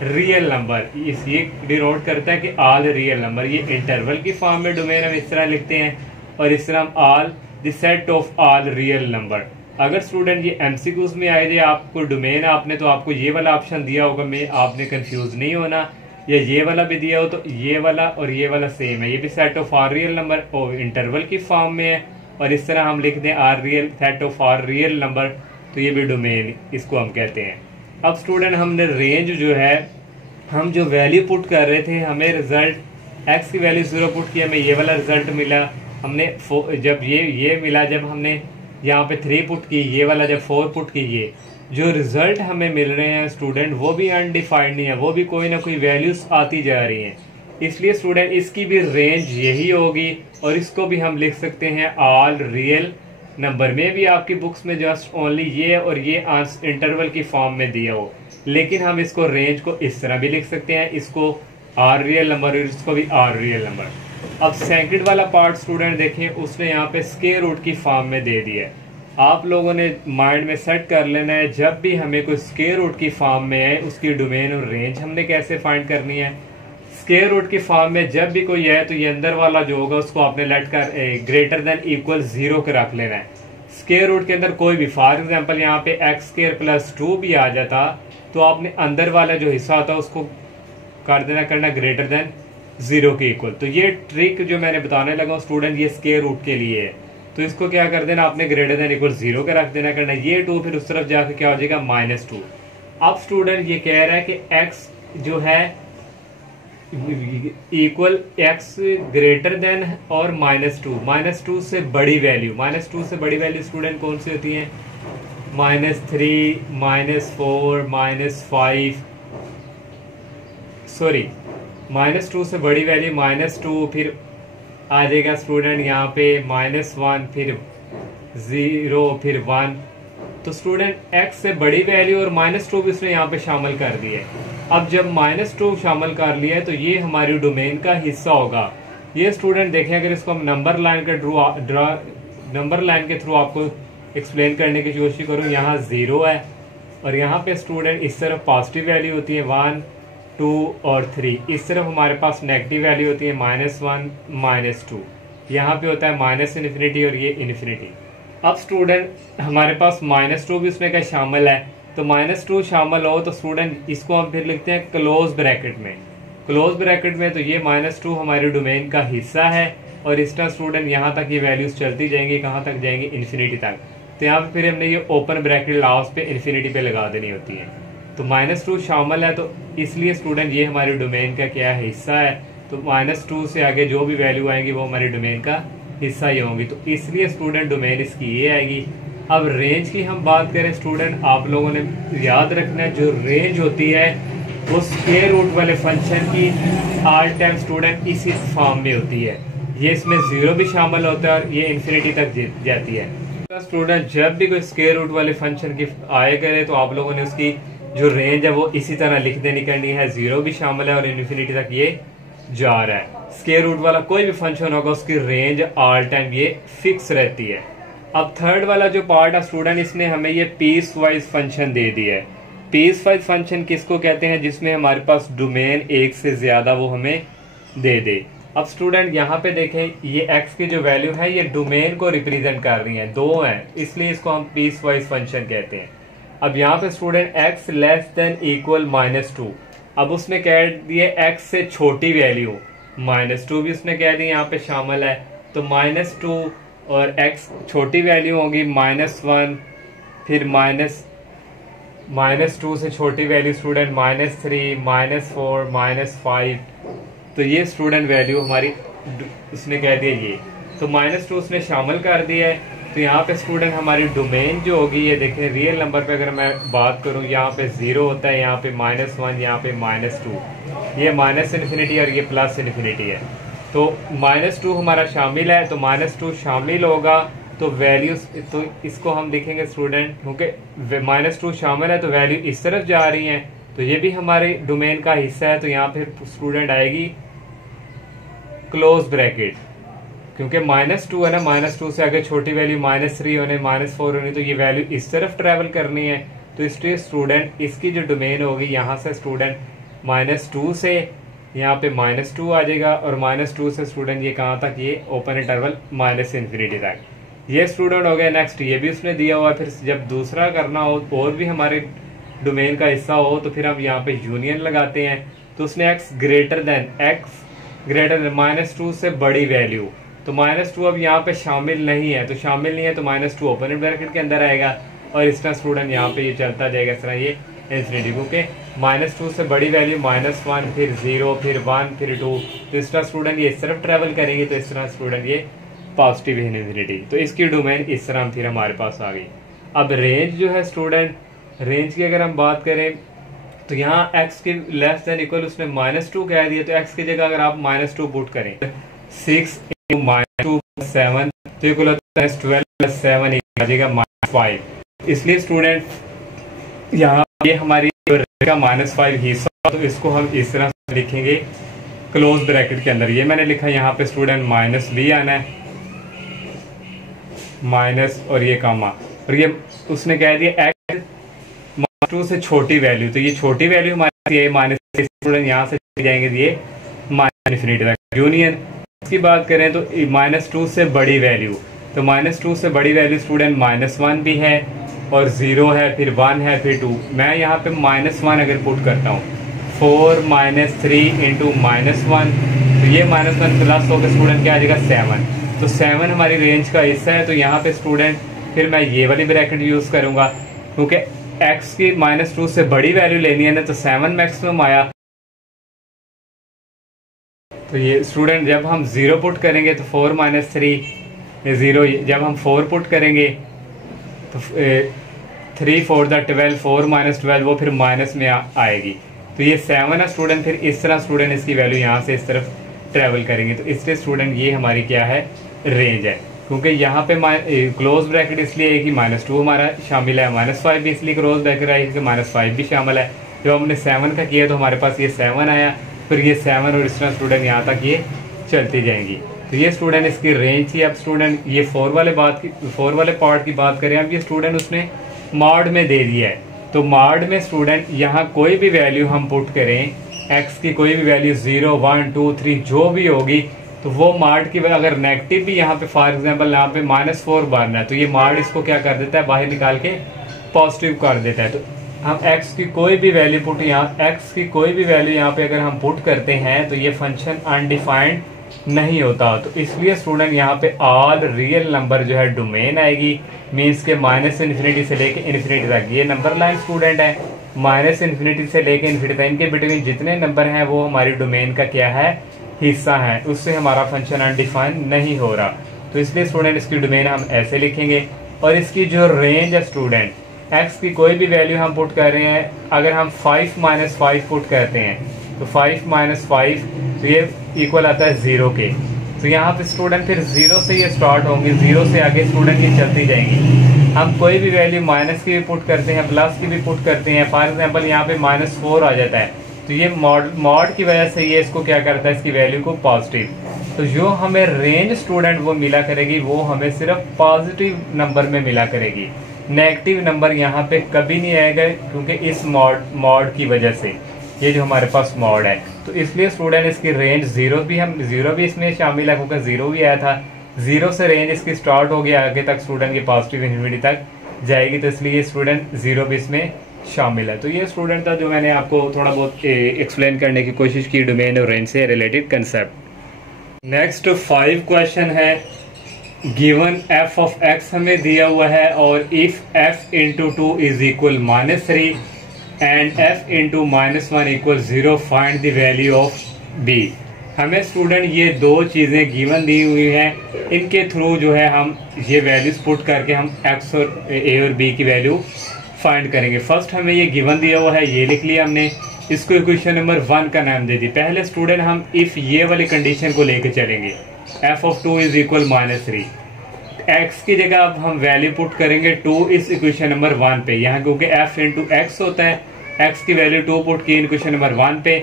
रियल नंबर। इस ये डिनोट करता है कि ऑल रियल नंबर, ये इंटरवल की फॉर्म में डोमेन हम इस तरह लिखते हैं, और इस तरह हम all the set of all real number. अगर स्टूडेंट ये एमसीक्यूज में आए थे आपको डोमेन आपने, तो आपको ये वाला ऑप्शन दिया होगा, में आपने कंफ्यूज नहीं होना, या ये वाला भी दिया हो तो ये वाला और ये वाला सेम है, ये भी set of r real number और इंटरवल की फॉर्म में है, और इस तरह हम लिख दें r real set of r real number, तो ये भी डोमेन इसको हम कहते हैं। अब स्टूडेंट हमने रेंज जो है, हम जो वैल्यू पुट कर रहे थे, हमें रिजल्ट एक्स की वैल्यू 0 पुट किया, हमें ये वाला रिजल्ट मिला। हमने जब ये मिला, जब हमने यहाँ पे 3 पुट की, ये वाला जब 4 पुट की, ये जो रिजल्ट हमें मिल रहे हैं स्टूडेंट वो भी अनडिफाइंड नहीं है, वो भी कोई ना कोई वैल्यूज आती जा रही हैं। इसलिए स्टूडेंट इसकी भी रेंज यही होगी, और इसको भी हम लिख सकते हैं ऑल रियल नंबर। में भी आपकी बुक्स में जस्ट ओनली ये और ये इंटरवल की फॉर्म में दिया हो, लेकिन हम इसको रेंज को इस तरह भी लिख सकते हैं, इसको आर रियल नंबर और इसको भी आर रियल नंबर। अब सेकंड वाला पार्ट स्टूडेंट देखें, उसने यहाँ पे स्क्वायर रूट की फॉर्म में दे दिया है। आप लोगों ने माइंड में सेट कर लेना है, जब भी हमें कोई स्क्वायर रूट की फॉर्म में है उसकी डोमेन और रेंज हमने कैसे फाइंड करनी है। स्क्वायर रूट की फॉर्म में जब भी कोई है तो ये अंदर वाला जो होगा उसको आपने लेट कर ग्रेटर देन इक्वल 0 के रख लेना है। स्क्वायर रूट के अंदर कोई भी, फॉर एग्जाम्पल यहाँ पे x² + 2 भी आ जाता, तो आपने अंदर वाला जो हिस्सा होता है उसको कर देना करना ग्रेटर देन 0 के इक्वल। तो ये ट्रिक जो मैंने बताने लगा स्टूडेंट ये स्क्वायर रूट के लिए है। तो इसको क्या कर देना आपने ग्रेटर देन इक्वल 0 का रख देना करना, ये 2 फिर उस तरफ जाके क्या हो जाएगा -2। अब स्टूडेंट ये कह रहा है कि x जो है इक्वल x ग्रेटर देन और -2, -2 से बड़ी वैल्यू, -2 से बड़ी वैल्यू स्टूडेंट कौन सी होती है? -3, -4, -5, सॉरी -2 से बड़ी वैल्यू -2, फिर आ जाएगा स्टूडेंट यहाँ पे -1, फिर 0, फिर 1। तो स्टूडेंट x से बड़ी वैल्यू और -2 भी उसने यहाँ पे शामिल कर दी है। अब जब -2 शामिल कर लिया है तो ये हमारी डोमेन का हिस्सा होगा। ये स्टूडेंट देखें, अगर इसको हम नंबर लाइन के थ्रू आपको एक्सप्लेन करने की कोशिश करूँ, यहाँ 0 है और यहाँ पे स्टूडेंट इस तरफ पॉजिटिव वैल्यू होती है 1, 2 और 3, इस तरफ हमारे पास नेगेटिव वैल्यू होती है -1, -2, यहाँ पे होता है -∞ और ये इन्फिनिटी। अब स्टूडेंट हमारे पास -2 भी उसमें क्या शामिल है, तो -2 शामिल हो तो स्टूडेंट इसको हम फिर लिखते हैं क्लोज ब्रैकेट में। क्लोज ब्रैकेट में तो ये -2 हमारी डोमेन का हिस्सा है और इस तरह स्टूडेंट यहाँ तक ये वैल्यूज चलती जाएंगी, कहाँ तक जाएंगी? इन्फिनिटी तक। तो यहाँ पे फिर हमने ये ओपन ब्रैकेट लास्ट पे इन्फिनिटी पे लगा देनी होती है। तो -2 शामिल है तो इसलिए स्टूडेंट ये हमारी डोमेन का क्या हिस्सा है। तो -2 से आगे जो भी वैल्यू आएंगी वो हमारी डोमेन का हिस्सा ही होंगी। तो इसलिए स्टूडेंट डोमेन इसकी ये आएगी। अब रेंज की हम बात करें स्टूडेंट, आप लोगों ने याद रखना है जो रेंज होती है वो स्क्वायर रूट वाले फंक्शन की ऑल टाइम स्टूडेंट इसी फॉर्म में होती है। ये इसमें 0 भी शामिल होता है और ये इन्फिनिटी तक जाती है। तो स्टूडेंट जब भी कोई स्क्वायर रूट वाले फंक्शन की आए करे तो आप लोगों ने उसकी जो रेंज है वो इसी तरह लिख देनी करनी है, 0 भी शामिल है और इन्फिनिटी तक ये जा रहा है। स्क्वायर रूट वाला कोई भी फंक्शन होगा उसकी रेंज ऑल टाइम ये फिक्स रहती है। अब थर्ड वाला जो पार्ट है स्टूडेंट, इसने हमें ये पीस वाइज फंक्शन दे दिया है। पीस वाइज फंक्शन किसको कहते हैं? जिसमें हमारे पास डोमेन एक से ज्यादा वो हमें दे दे। अब स्टूडेंट यहाँ पे देखें, ये x की जो वैल्यू है ये डोमेन को रिप्रेजेंट कर रही है, 2 है, इसलिए इसको हम पीस वाइज फंक्शन कहते हैं। अब यहाँ पे student x less than equal -2, अब उसने कह दिया x से छोटी वैल्यू, -2 भी उसने कह दी यहाँ पे शामिल है। तो -2 और x छोटी वैल्यू होगी -1, फिर -2 से छोटी वैल्यू स्टूडेंट -3, -4, -5। तो ये स्टूडेंट वैल्यू हमारी उसने कह दिया ये, तो -2 उसने शामिल कर दिया है। तो यहाँ पे स्टूडेंट हमारी डोमेन जो होगी ये देखें, रियल नंबर पे अगर मैं बात करूँ यहाँ पे 0 होता है, यहाँ पे -1, यहाँ पे -2, ये -∞ और ये +∞ है। तो -2 हमारा शामिल है, तो -2 शामिल होगा तो वैल्यूज, तो इसको हम देखेंगे स्टूडेंट, क्योंकि -2 शामिल है तो वैल्यू इस तरफ जा रही है, तो ये भी हमारे डोमेन का हिस्सा है। तो यहाँ पे स्टूडेंट आएगी क्लोज ब्रैकेट, क्योंकि -2 है ना, -2 से आगे छोटी वैल्यू -3 होने, -4 होने, तो ये वैल्यू इस तरफ ट्रेवल करनी है। तो इसलिए स्टूडेंट इसकी जो डोमेन होगी यहाँ से स्टूडेंट -2 से यहाँ पे -2 आ जाएगा और -2 से स्टूडेंट ये कहाँ तक, ये ओपन इंटरवल -∞ तक। ये स्टूडेंट हो गया। नेक्स्ट ये भी उसने दिया हुआ है, फिर जब दूसरा करना हो और भी हमारे डोमेन का हिस्सा हो तो फिर हम यहाँ पे यूनियन लगाते हैं। तो उसने x ग्रेटर देन -2 से बड़ी वैल्यू, तो -2 अब यहाँ पे शामिल नहीं है, तो शामिल नहीं है तो -2 ओपन ब्रैकेट के अंदर आएगा और इस तरह स्टूडेंट यहाँ पे ये चलता जाएगा इस तरह ये इन्फिनिटी, क्योंकि -2 से बड़ी वैल्यू -1, फिर 0, फिर 1, फिर 2, तो इस तरह स्टूडेंट ये इस तरफ ट्रेवल करेंगे, तो इस तरह स्टूडेंट ये पॉजिटिव इन्फिनिटी। तो इसकी डोमेन इस तरह फिर हमारे पास आ गई। अब रेंज जो है स्टूडेंट, रेंज की अगर हम बात करें तो यहाँ x के लेस देन इक्वल उसने -2 कह दिया, तो x की जगह अगर आप -2 पुट करें 6 × -2 + 7 तो इक्वल होता है 12 + 7 आ जाएगा -5। इसलिए स्टूडेंट यहाँ ये हमारी का -5 हिस्सा, तो इसको हम इस तरह से लिखेंगे क्लोज ब्रैकेट के अंदर। ये मैंने लिखा यहाँ पे स्टूडेंट -b आना है, माइनस और ये कामा, और ये उसने कह दिया x -2 से छोटी वैल्यू, तो ये छोटी वैल्यू हमारी ये -, स्टूडेंट यहाँ से जाएंगे ये -∞ तक। यूनियन की बात करें तो -2 से बड़ी वैल्यू, तो -2 से बड़ी वैल्यू स्टूडेंट -1 भी है और 0 है, फिर 1 है, फिर 2। मैं यहाँ पे -1 अगर पुट करता हूँ, 4 माइनस 3 इंटू -1, तो ये -1 प्लस होकर स्टूडेंट क्या आ जाएगा 7। तो 7 हमारी रेंज का हिस्सा है। तो यहाँ पे स्टूडेंट फिर मैं ये वाली ब्रैकेट यूज़ करूँगा, क्योंकि x की -2 से बड़ी वैल्यू लेनी है ना, तो 7 मैक्सिमम आया। तो ये स्टूडेंट जब हम 0 पुट करेंगे तो 4 माइनस 3 0, जब हम 4 पुट करेंगे तो 3 4 12, 4 माइनस 12 वो फिर माइनस में आएगी। तो ये 7 है स्टूडेंट। फिर इस तरह स्टूडेंट इसकी वैल्यू यहाँ से इस तरफ ट्रेवल करेंगे। तो इसलिए स्टूडेंट ये हमारी क्या है, रेंज है। क्योंकि यहाँ पे क्लोज ब्रैकेट इसलिए है कि -2 हमारा शामिल है, -5 भी इसलिए क्लोज ब्रैकेट है कि -5 भी शामिल है। जब हमने 7 का किया तो हमारे पास ये 7 आया, फिर ये 7 और इस तरह स्टूडेंट यहाँ तक ये चलती जाएंगी। तो ये स्टूडेंट इसकी रेंज थी। अब स्टूडेंट ये 4 वाले पार्ट की बात करें, अब ये स्टूडेंट उसने मॉड में दे दिया है। तो मॉड में स्टूडेंट यहाँ कोई भी वैल्यू हम पुट करें, x की कोई भी वैल्यू 0 1 2 3 जो भी होगी, तो वो मॉड की अगर नेगेटिव भी यहाँ पे फॉर एग्जांपल यहाँ पे -4 बारना है, तो ये मॉड इसको क्या कर देता है, बाहर निकाल के पॉजिटिव कर देता है। तो हम x की कोई भी वैल्यू यहाँ पे अगर हम पुट करते हैं तो ये फंक्शन अनडिफाइंड नहीं होता। तो इसलिए स्टूडेंट यहाँ पे ऑल रियल नंबर जो है डोमेन आएगी, मीन्स के -∞ से लेके इन्फिनिटी तक। ये नंबर लाइन स्टूडेंट है, -∞ से लेके इन्फिनिटी तक, इनके बिटवीन जितने नंबर हैं वो हमारी डोमेन का क्या है, हिस्सा है। उससे हमारा फंक्शन अनडिफाइंड नहीं हो रहा। तो इसलिए स्टूडेंट इसकी डोमेन हम ऐसे लिखेंगे। और इसकी जो रेंज है स्टूडेंट, x की कोई भी वैल्यू हम पुट कर रहे हैं, अगर हम 5 - 5 पुट करते हैं तो 5 - 5 तो ये इक्वल आता है 0 के। तो यहाँ पे स्टूडेंट फिर 0 से ये स्टार्ट होंगे, 0 से आगे स्टूडेंट ये चलती जाएंगी। हम कोई भी वैल्यू माइनस की भी पुट करते हैं, प्लस की भी पुट करते हैं। फॉर एग्जांपल यहाँ पे -4 आ जाता है, तो ये मॉड की वजह से ये इसको क्या करता है, इसकी वैल्यू को पॉजिटिव। तो जो हमें रेंज स्टूडेंट वो मिला करेगी, वो हमें सिर्फ पॉजिटिव नंबर में मिला करेगी। नेगेटिव नंबर यहाँ पे कभी नहीं आएगा, क्योंकि इस मॉड की वजह से ये जो हमारे पास मॉड है। तो इसलिए स्टूडेंट इसकी रेंज 0 भी इसमें शामिल है, क्योंकि 0 भी आया था। 0 से रेंज इसकी स्टार्ट हो गया, आगे तक स्टूडेंट की पॉजिटिव इन्फिनिटी तक जाएगी। तो इसलिए स्टूडेंट 0 भी इसमें शामिल है। तो ये स्टूडेंट था जो मैंने आपको थोड़ा बहुत एक्सप्लेन करने की कोशिश की, डोमेन और रेंज से रिलेटेड कंसेप्ट। नेक्स्ट 5 क्वेश्चन है। गिवन f ऑफ x हमें दिया हुआ है, और if f into 2 is equal -3 and f into -1 equal 0 find the value of b। हमें स्टूडेंट ये दो चीज़ें गिवन दी हुई हैं, इनके थ्रू जो है हम ये वैल्यूज पुट करके हम x और a और b की वैल्यू फाइंड करेंगे। फर्स्ट हमें ये गिवन दिया हुआ है, ये लिख लिया हमने, इसको इक्वेशन नंबर 1 का नाम दे दी। पहले स्टूडेंट हम इफ ये वाली कंडीशन को लेके चलेंगे, f of 2 is equal -3, x की जगह अब हम वैल्यू पुट करेंगे 2 इस इक्वेशन नंबर 1 पे। यहाँ क्योंकि f इंटू एक्स होता है, x की वैल्यू 2 पुट की इक्वेशन नंबर 1 पे।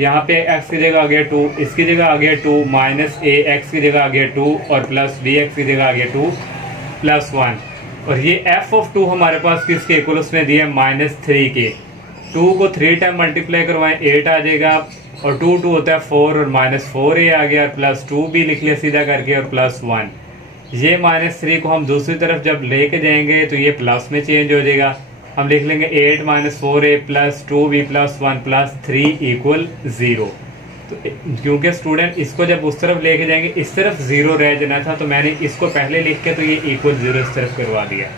यहाँ पे x की जगह आ गया 2, इसकी जगह आ गया 2, माइनस a x की जगह आ गया 2, और प्लस b x की जगह आ गया 2 प्लस 1। और ये f ऑफ 2 हमारे पास किसके इक्वल उसमें दिया -3 के। 2 को 3 टाइम मल्टीप्लाई करवाएं 8 आ जाएगा, और 2 होता है 4, और -4a आ गया, प्लस 2 भी लिख लिया सीधा करके, और प्लस 1। ये -3 को हम दूसरी तरफ जब लेके जाएंगे तो ये प्लस में चेंज हो जाएगा। हम लिख लेंगे 8 - 4a plus 2b plus 1 plus 3 equal 0। तो क्योंकि स्टूडेंट इसको जब उस तरफ लेके जाएंगे, इस तरफ 0 रह जाना था, तो मैंने इसको पहले लिख के तो ये इक्वल 0 इस तरफ करवा दिया।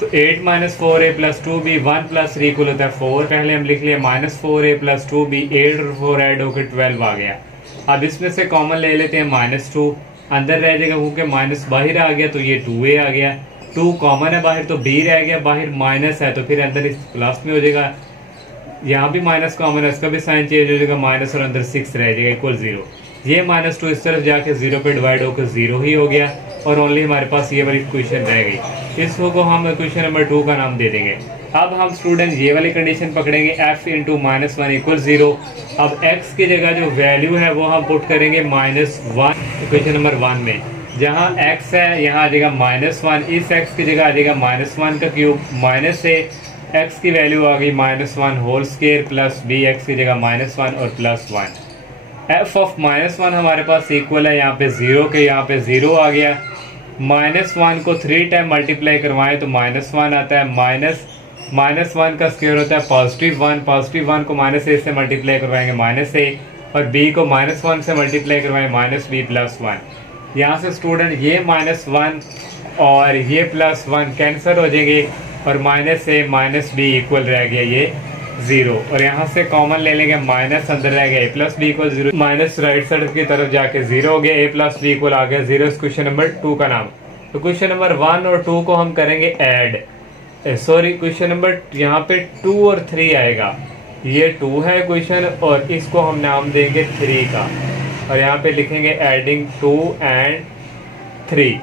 तो 8 - 4a plus 2b 1 plus 3 equal होता है 4। पहले हम लिख लिया -4a प्लस 2b, 8 और 4 ऐड होकर 12 आ गया। अब इसमें से कॉमन ले लेते हैं -2, अंदर रह जाएगा क्योंकि माइनस बाहर आ गया, तो ये 2a आ गया। 2 कॉमन है बाहर, तो b रह गया, बाहर माइनस है तो फिर अंदर इस प्लस में हो जाएगा। यहाँ भी माइनस कॉमन है, इसका भी साइन चेंज हो जाएगा, माइनस और अंदर 6 रह जाएगा इक्वल 0। ये -2 इस तरफ जाके 0 पे डिवाइड होकर 0 ही हो गया, और ओनली हमारे पास ये वाली इक्वेशन रह गई। इसको हम इक्वेशन नंबर 2 का नाम दे देंगे। अब हम स्टूडेंट ये वाली कंडीशन पकड़ेंगे, f इंटू -1 इक्वल 0। अब x की जगह जो वैल्यू है वो हम पुट करेंगे -1 इक्वेशन नंबर 1 में। जहाँ x है यहाँ आ जाएगा -1, इस x की जगह आ जाएगा -1 का क्यूब, माइनस से x की वैल्यू आ गई -1 whole square, plus b x की जगह -1 और प्लस 1। f ऑफ -1 हमारे पास इक्वल है यहाँ पे 0 के, यहाँ पे 0 आ गया। -1 को 3 टाइम मल्टीप्लाई करवाएं तो -1 आता है, माइनस -1 का स्क्वायर होता है +1, +1 को -a से मल्टीप्लाई करवाएंगे -a, और b को -1 से मल्टीप्लाई करवाएंगे -b+1। यहाँ से स्टूडेंट ये -1 और ये +1 कैंसिल हो जाएंगे और -a -b इक्वल रह गया ये 0, और यहाँ से कॉमन ले लेंगे माइनस, अंदर रह गया a+b equal 0, minus right side की तरफ जाके 0 हो गया, a+b इक्वल आ गया 0। इस क्वेश्चन नंबर 2 का नाम। तो क्वेश्चन नंबर 1 और 2 को हम करेंगे ऐड, सॉरी क्वेश्चन नंबर यहाँ पे 2 और 3 आएगा। ये 2 है क्वेश्चन और इसको हम नाम देंगे 3 का, और यहाँ पे लिखेंगे एडिंग 2 एंड 3।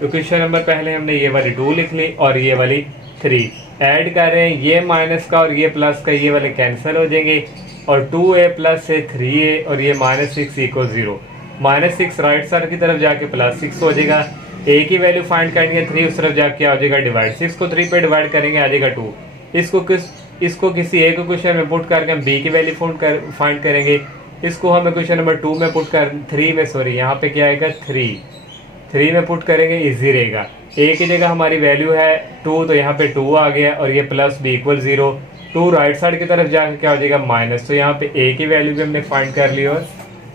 तो क्वेश्चन नंबर पहले हमने ये वाली 2 लिख ली और ये वाली 3 ऐड कर रहे हैं। ये माइनस का और ये प्लस का ये वाले कैंसिल हो जाएंगे, और 2a प्लस से 3a और ये -6 इक्वल 0। -6 राइट साइड की तरफ जाके +6 हो जाएगा। a की वैल्यू फाइंड करनी है 3, उस तरफ जाके आ जाएगा डिवाइड। 6 को 3 पे डिवाइड करेंगे आ जाएगा 2। इसको किसी एक क्वेश्चन में पुट करके हम b की वैल्यू फाइंड करेंगे। इसको हमें क्वेश्चन नंबर 2 में पुट कर 3 में, सॉरी यहाँ पे क्या आएगा 3 में पुट करेंगे, इजी रहेगा। a की जगह हमारी वैल्यू है 2, तो यहाँ पे 2 आ गया, और ये +b इक्वल 0। 2 राइट साइड की तरफ जाकर क्या हो जाएगा माइनस, तो यहाँ पे a की वैल्यू भी हमने फाइंड कर ली और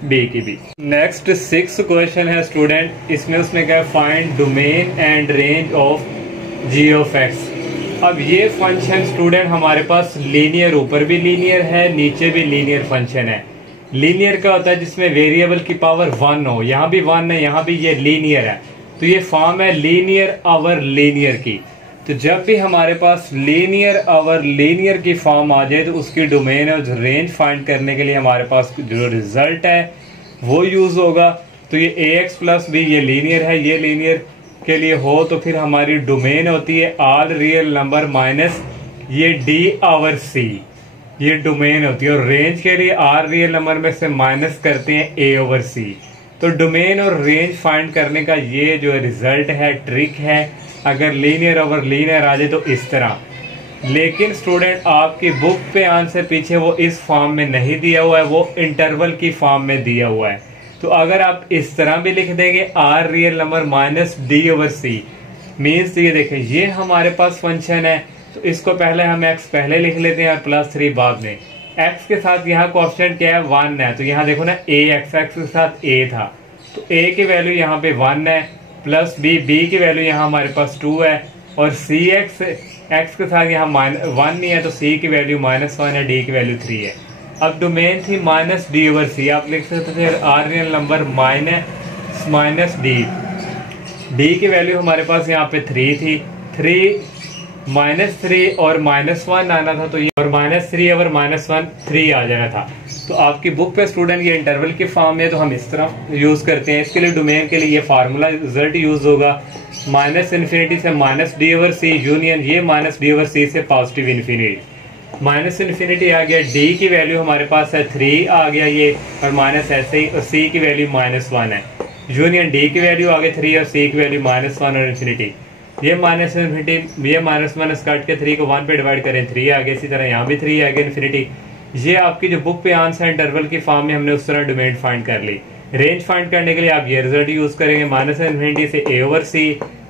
b की भी। नेक्स्ट 6th क्वेश्चन है स्टूडेंट, इसमें उसने कहा find domain and range of g of x। अब ये फंक्शन स्टूडेंट हमारे पास लीनियर, ऊपर भी लीनियर है नीचे भी लीनियर फंक्शन है। लीनियर का होता है जिसमें वेरिएबल की पावर 1 हो, यहाँ भी 1 है, यहाँ भी ये लीनियर है, तो ये फॉर्म है लीनियर आवर लीनियर की। तो जब भी हमारे पास लीनियर आवर लीनियर की फॉर्म आ जाए तो उसकी डोमेन और रेंज फाइंड करने के लिए हमारे पास जो रिजल्ट है वो यूज होगा। तो ये ax + b ये लीनियर है, ये लीनियर के लिए हो तो फिर हमारी डोमेन होती है ऑल रियल नंबर माइनस ये d/c, ये डोमेन होती है। और रेंज के लिए आर रियल नंबर में से माइनस करते हैं a/c। तो डोमेन और रेंज फाइंड करने का ये जो रिजल्ट है, ट्रिक है। अगर लीनियर ओवर लीनियर आ जाए तो इस तरह, लेकिन स्टूडेंट आपकी बुक पे आंसर पीछे वो इस फॉर्म में नहीं दिया हुआ है, वो इंटरवल की फॉर्म में दिया हुआ है। तो अगर आप इस तरह भी लिख देंगे r real number minus d/c, means ये देखें ये हमारे पास फंक्शन है, तो इसको पहले हम x पहले लिख लेते हैं और +3 बाद में। x के साथ यहाँ कोएफिशिएंट क्या है 1 है, तो यहाँ देखो ना ax के साथ a था, तो a की वैल्यू यहाँ पे 1 है, प्लस b की वैल्यू यहाँ हमारे पास 2 है, और cx x के साथ यहाँ 1 नहीं है, तो c की वैल्यू -1 है, d की वैल्यू 3 है। अब डोमेन थी -d/c, आप लिख सकते थे r real number minus d की वैल्यू हमारे पास यहाँ पे 3 थी, 3 और -1 आना था, तो ये और -3 और -1 3 आ जाना था। तो आपकी बुक पे स्टूडेंट ये इंटरवल की फॉर्म है, तो हम इस तरह यूज करते हैं। इसके लिए डोमेन के लिए ये फार्मूला रिजल्ट यूज होगा, -∞ से -d/c यूनियन ये -d/c से पॉजिटिव इन्फिनिटी। -∞ आ गया, d की वैल्यू हमारे पास है 3 आ गया ये, और माइनस ऐसे ही, और c की वैल्यू -1 है, यूनियन d की वैल्यू आ गई 3 और c की वैल्यू -1 और इन्फिनिटी। ये -∞ ये माइनस काट के 3 को 1 पे डिवाइड करें 3 आ गया, इसी तरह यहाँ भी 3 आ गया इन्फिनिटी। ये आपकी जो बुक पे आंसर इंटरवल की फॉर्म में हमने उस तरह डोमेन फाइंड कर ली। रेंज फाइंड करने के लिए आप ये रिजल्ट यूज करेंगे, -∞ से a/c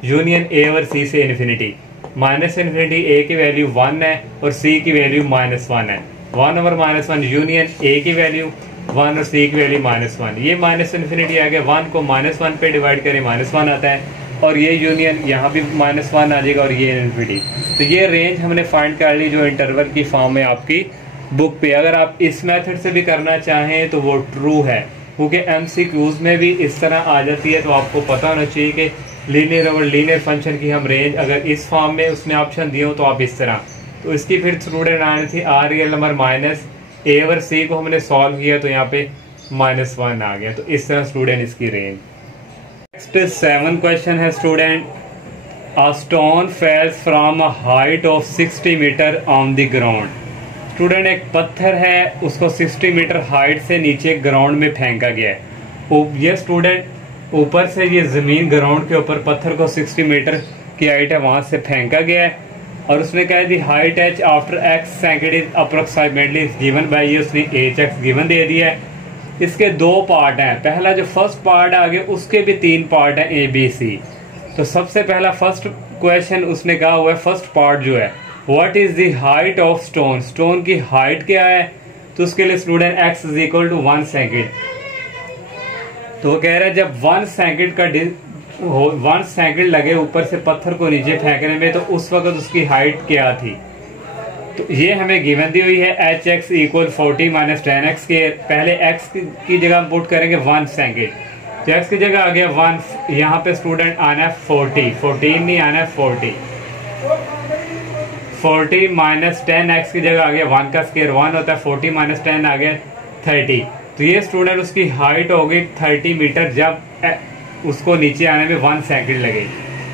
यूनियन a/c से इन्फिनिटी। -∞ a की वैल्यू 1 है और c की वैल्यू -1 है, 1/-1 यूनियन a की वैल्यू 1 और c की वैल्यू -1। ये -∞ आ गया, 1 को -1 पे डिवाइड करें -1 आता है, और ये यूनियन यहाँ भी -1 आ जाएगा, और ये इन्फिनिटी। तो ये रेंज हमने फाइंड कर ली जो इंटरवल की फॉर्म है आपकी बुक पे। अगर आप इस मेथड से भी करना चाहें तो वो ट्रू है, क्योंकि MCQs में भी इस तरह आ जाती है। तो आपको पता होना चाहिए कि लीनियर और लीनियर फंक्शन की हम रेंज अगर इस फॉर्म में उसने ऑप्शन दिए हो तो आप इस तरह। तो इसकी फिर स्टूडेंट आनी थी आर रियल नंबर -a/c को हमने सॉल्व किया, तो यहाँ पे -1 आ गया। तो इस तरह स्टूडेंट इसकी रेंज। नेक्स्ट 7 क्वेश्चन है student, a stone falls from a height of 60 metre on the ground. Student एक पत्थर है, उसको 60 मीटर हाइट से नीचे ग्राउंड में फेंका गया है। ये स्टूडेंट ऊपर से ये जमीन ग्राउंड के ऊपर पत्थर को 60 मीटर की हाइट है वहां से फेंका गया है, और उसने कहा दी height H after x centimetre approximately given by, ये उसने hx गिवन दे दिया है। इसके 2 पार्ट हैं, पहला जो फर्स्ट पार्ट आ गया उसके भी 3 पार्ट है A B C। तो सबसे पहला फर्स्ट क्वेश्चन उसने कहा हुआ है, फर्स्ट पार्ट जो है what is the height of stone, stone की हाइट क्या है, तो उसके लिए student x is equal to 1 second. तो वो कह रहा है जब 1 सेकेंड का 1 सेकेंड लगे ऊपर से पत्थर को नीचे फेंकने में, तो उस वक्त उसकी हाइट क्या थी। तो ये हमें गिवन दी हुई है H x equal 40 minus 10x के। पहले x की जगह हम पुट करेंगे 1 सेकेंड, तो x की जगह आ गया 1, यहाँ पे स्टूडेंट आना है 40, 14 नहीं आना है 40 माइनस 10x की जगह आ गया 1 का स्क्वायर 1 होता है, 40 माइनस 10 आ गया 30। तो ये स्टूडेंट उसकी हाइट होगी 30 मीटर जब उसको नीचे आने में 1 सेकेंड लगेगी।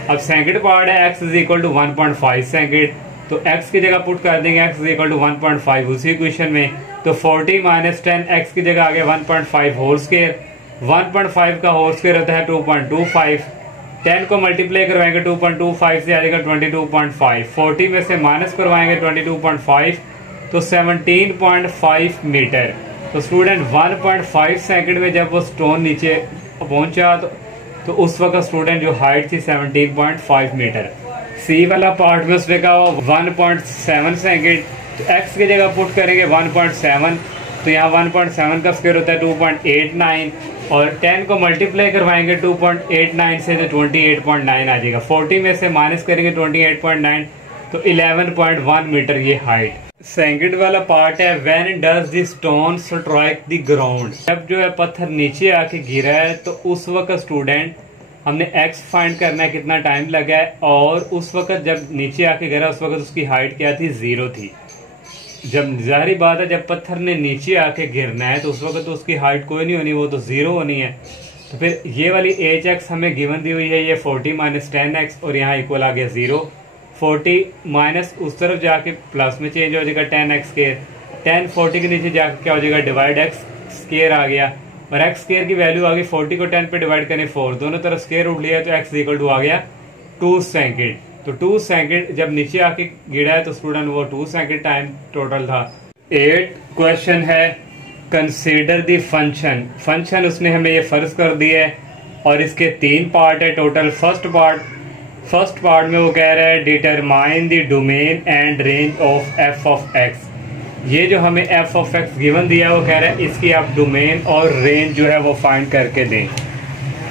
अब सेकेंड पार्ट है x is equal to 1.5 second, तो x की जगह पुट कर देंगे x इज इक्वल टू 1.5 उसी क्वेश्चन में। तो 40 माइनस 10 x की जगह आ गया 1.5 होल स्क्वायर, 1.5 का होल स्क्वायर होता है 2.25, 10 को मल्टीप्लाई करवाएंगे 2.25 से आ जाएगा 22.5, 40 में से माइनस करवाएंगे 22.5 तो 17.5 मीटर। तो स्टूडेंट 1.5 सेकंड में जब वो स्टोन नीचे पहुंचा तो उस वक्त स्टूडेंट जो हाइट थी 17.5 मीटर। सी वाला पार्ट में उसने कहा 1.7 सेकेंड, तो x की जगह पुट करेंगे 1.7, तो यहाँ 1.7 का स्क्वायर होता है 2.89 और 10 को मल्टीप्लाई करवाएंगे 2.89 से तो 28.9 आ जाएगा। 40 में से माइनस करेंगे 28.9 तो 11.1 मीटर ये हाइट। सेकंड वाला पार्ट है when does the stone strike the ground, जब जो है पत्थर नीचे आके गिरा है तो उस वक्त स्टूडेंट हमने x फाइंड करना है कितना टाइम लगा है, और उस वक्त जब नीचे आके गिरा उस वक्त उसकी हाइट क्या थी, 0 थी। जब जाहिर बात है जब पत्थर ने नीचे आके गिरना है तो उस वक्त तो उसकी हाइट कोई नहीं होनी, वो तो 0 होनी है। तो फिर ये वाली एच एक्स हमें गिवन दी हुई है, ये 40 माइनस 10x और यहाँ इक्वल आ गया 0। 40 माइनस उस तरफ जाके प्लस में चेंज हो जाएगा 10x स्क्वायर, 10 40 के नीचे जाके क्या हो जाएगा डिवाइड x स्क्वायर आ गया, और x स्क्वायर की वैल्यू आ गई 40 को 10 पे डिवाइड करें 4, दोनों तरफ स्क्वायर उठ लिया तो x इक्वल टू आ गया 2 सेकेंड। तो 2 सेकेंड जब नीचे आके गिरा है तो स्टूडेंट वो 2 सेकेंड टाइम टोटल था। 8 क्वेश्चन है कंसीडर द फंक्शन, फंक्शन उसने हमें ये फर्ज कर दिया है और इसके 3 पार्ट है टोटल। फर्स्ट पार्ट में वो कह रहा है determine the domain and range of F of x. ये जो हमें एफ ऑफ एक्स गिवन दिया है वो कह रहा है इसकी आप डोमेन और रेंज जो है वो फाइंड करके दें।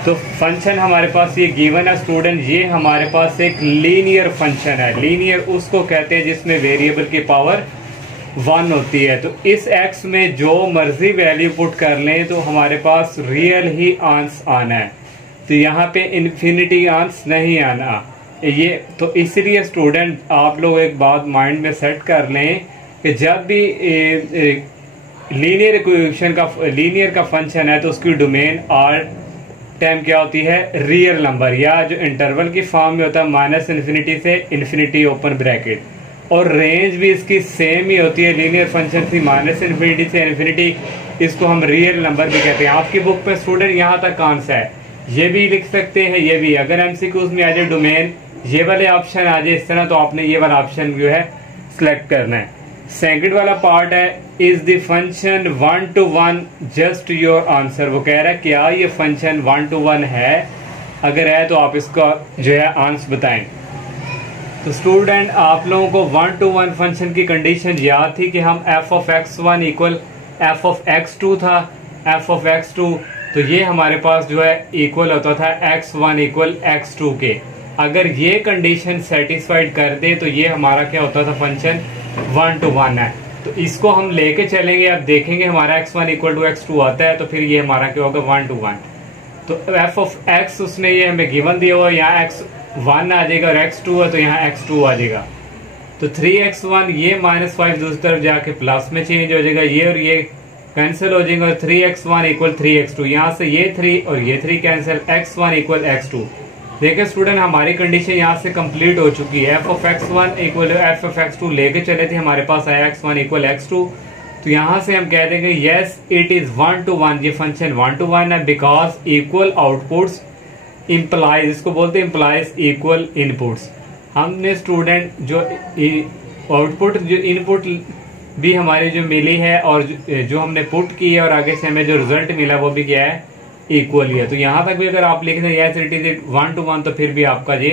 तो फंक्शन हमारे पास ये गिवन है स्टूडेंट, ये हमारे पास एक लीनियर फंक्शन है। लीनियर उसको कहते हैं जिसमें वेरिएबल की पावर 1 होती है। तो इस x में जो मर्जी वैल्यू पुट कर लें तो हमारे पास रियल ही आंस आना है, तो यहाँ पे इन्फिनिटी आंस नहीं आना। ये तो इसलिए स्टूडेंट आप लोग एक बात माइंड में सेट कर लें कि जब भी लीनियर इक्वेशन का लीनियर का फंक्शन है तो उसकी डोमेन आर टाइम क्या होती है, रियल नंबर, या जो इंटरवल की फॉर्म में होता है माइनस इन्फिनिटी से इन्फिनिटी ओपन ब्रैकेट, और रेंज भी इसकी सेम ही होती है लीनियर फंक्शन थी माइनस इन्फिनिटी से इन्फिनिटी, इसको हम रियल नंबर भी कहते हैं। आपकी बुक पे स्टूडेंट यहाँ तक आंसर है, ये भी लिख सकते हैं ये भी। अगर एमसीक्यूज में आ जाए डोमेन ये वाले ऑप्शन आ जाए इस तरह तो आपने ये वाला ऑप्शन जो है सिलेक्ट करना है। सेकंड वाला पार्ट है is the function 1 to 1 just your answer. वो कह रहा है क्या ये फंक्शन 1 to 1 है, अगर है तो आप इसका जो है आंसर बताएं। तो स्टूडेंट आप लोगों को 1 to 1 फंक्शन की कंडीशन याद थी कि हम f of x1 equal f of x2 था, f of x2 तो ये हमारे पास जो है इक्वल होता था x1 इक्वल x2 के। अगर ये कंडीशन सेटिस्फाइड कर दे तो ये हमारा क्या होता था, फंक्शन 1 to 1 है। तो इसको हम लेके चलेंगे, अब देखेंगे हमारा x1 इक्वल टू x2 आता है तो फिर ये हमारा क्या होगा 1 to 1। तो f of x उसने ये हमें गिवन दिया हुआ, यहाँ x1 आ जाएगा और x2 है तो यहाँ x2 आ जाएगा। तो 3x1 ये -5 दूसरी तरफ जाके प्लस में चेंज हो जाएगा, ये और ये कैंसिल हो जाएंगे और 3x1 इक्वल 3x2, यहाँ से ये 3 और ये 3 कैंसिल, x1 इक्वल x2। देखिए स्टूडेंट हमारी कंडीशन यहाँ से कंप्लीट हो चुकी है। f of x1 equal f of x2 लेके चले थे, हमारे पास आया x1 इक्वल x2, तो यहाँ से हम कह देंगे यस इट इज 1 to 1, ये फंक्शन 1 to 1 है बिकॉज इक्वल आउटपुट्स इम्प्लाइज, इसको बोलते हैं इम्प्लाइज इक्वल इनपुट्स। हमने स्टूडेंट जो आउटपुट जो इनपुट भी हमारी जो मिली है और जो हमने पुट की है और आगे से हमें जो रिजल्ट मिला वो भी क्या है, इक्वल ही है। तो यहाँ तक भी अगर आप लिख दें यस इट इज 1 to 1 तो फिर भी आपका ये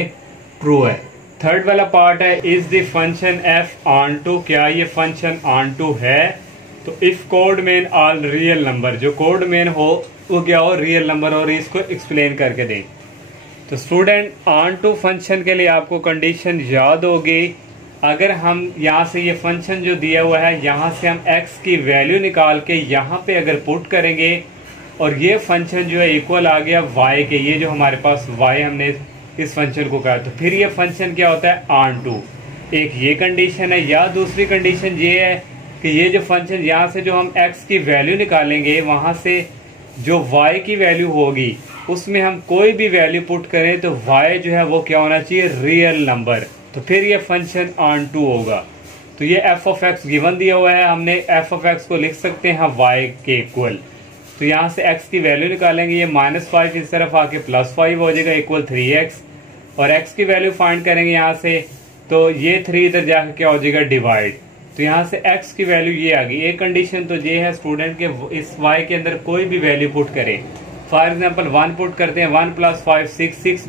ट्रू है। थर्ड वाला पार्ट है is the function f onto, क्या ये फंक्शन ऑन टू है? तो if codomain all real number, जो कोड मेन हो वो क्या हो, रियल नंबर, और इसको एक्सप्लेन करके दें। तो स्टूडेंट ऑन टू फंक्शन के लिए आपको कंडीशन याद होगी, अगर हम यहाँ से ये फंक्शन जो दिया हुआ है यहाँ से हम x की वैल्यू निकाल के यहाँ पे अगर पुट करेंगे और ये फंक्शन जो है इक्वल आ गया y के, ये जो हमारे पास y हमने इस फंक्शन को कहा, तो फिर ये फंक्शन क्या होता है, ऑन टू। एक ये कंडीशन है, या दूसरी कंडीशन ये है कि ये जो फंक्शन यहाँ से जो हम x की वैल्यू निकालेंगे वहाँ से जो y की वैल्यू होगी उसमें हम कोई भी वैल्यू पुट करें तो y जो है वो क्या होना चाहिए, रियल नंबर, तो फिर ये फंक्शन ऑन टू होगा। तो ये एफ ऑफ एक्स गिवन दिया हुआ है, हमने एफ ऑफ एक्स को लिख सकते हैं y के इक्वल। तो यहाँ से x की वैल्यू निकालेंगे, ये -5 इस तरफ आके +5 हो जाएगा इक्वल 3x, और x की वैल्यू फाइंड करेंगे यहाँ से, तो ये 3 इधर जाकर क्या हो जाएगा, डिवाइड। तो यहाँ से x की वैल्यू ये आ गई। एक कंडीशन तो ये है स्टूडेंट के इस y के अंदर कोई भी वैल्यू पुट करे, फॉर एग्जाम्पल 1 पुट करते हैं, 1 + 5 6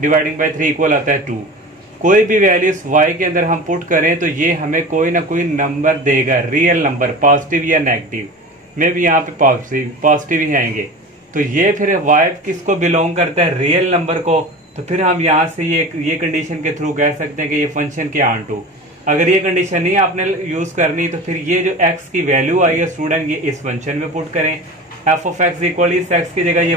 डिवाइडिंग बाई 3 इक्वल आता है 2। कोई भी वैल्यू इस y के अंदर हम पुट करें तो ये हमें कोई ना कोई नंबर देगा, रियल नंबर, पॉजिटिव या नेगेटिव, में भी यहाँ पे पॉजिटिव ही आएंगे। तो ये फिर y किसको बिलोंग करता है, रियल नंबर को। तो फिर हम यहाँ से ये कंडीशन के थ्रू कह सकते हैं कि ये फंक्शन के ऑन टू। अगर ये कंडीशन नहीं आपने यूज करनी तो फिर ये जो x की वैल्यू आई है स्टूडेंट, ये इस फंक्शन में पुट करें, एफ ऑफ एक्स इक्वल इस x की जगह ये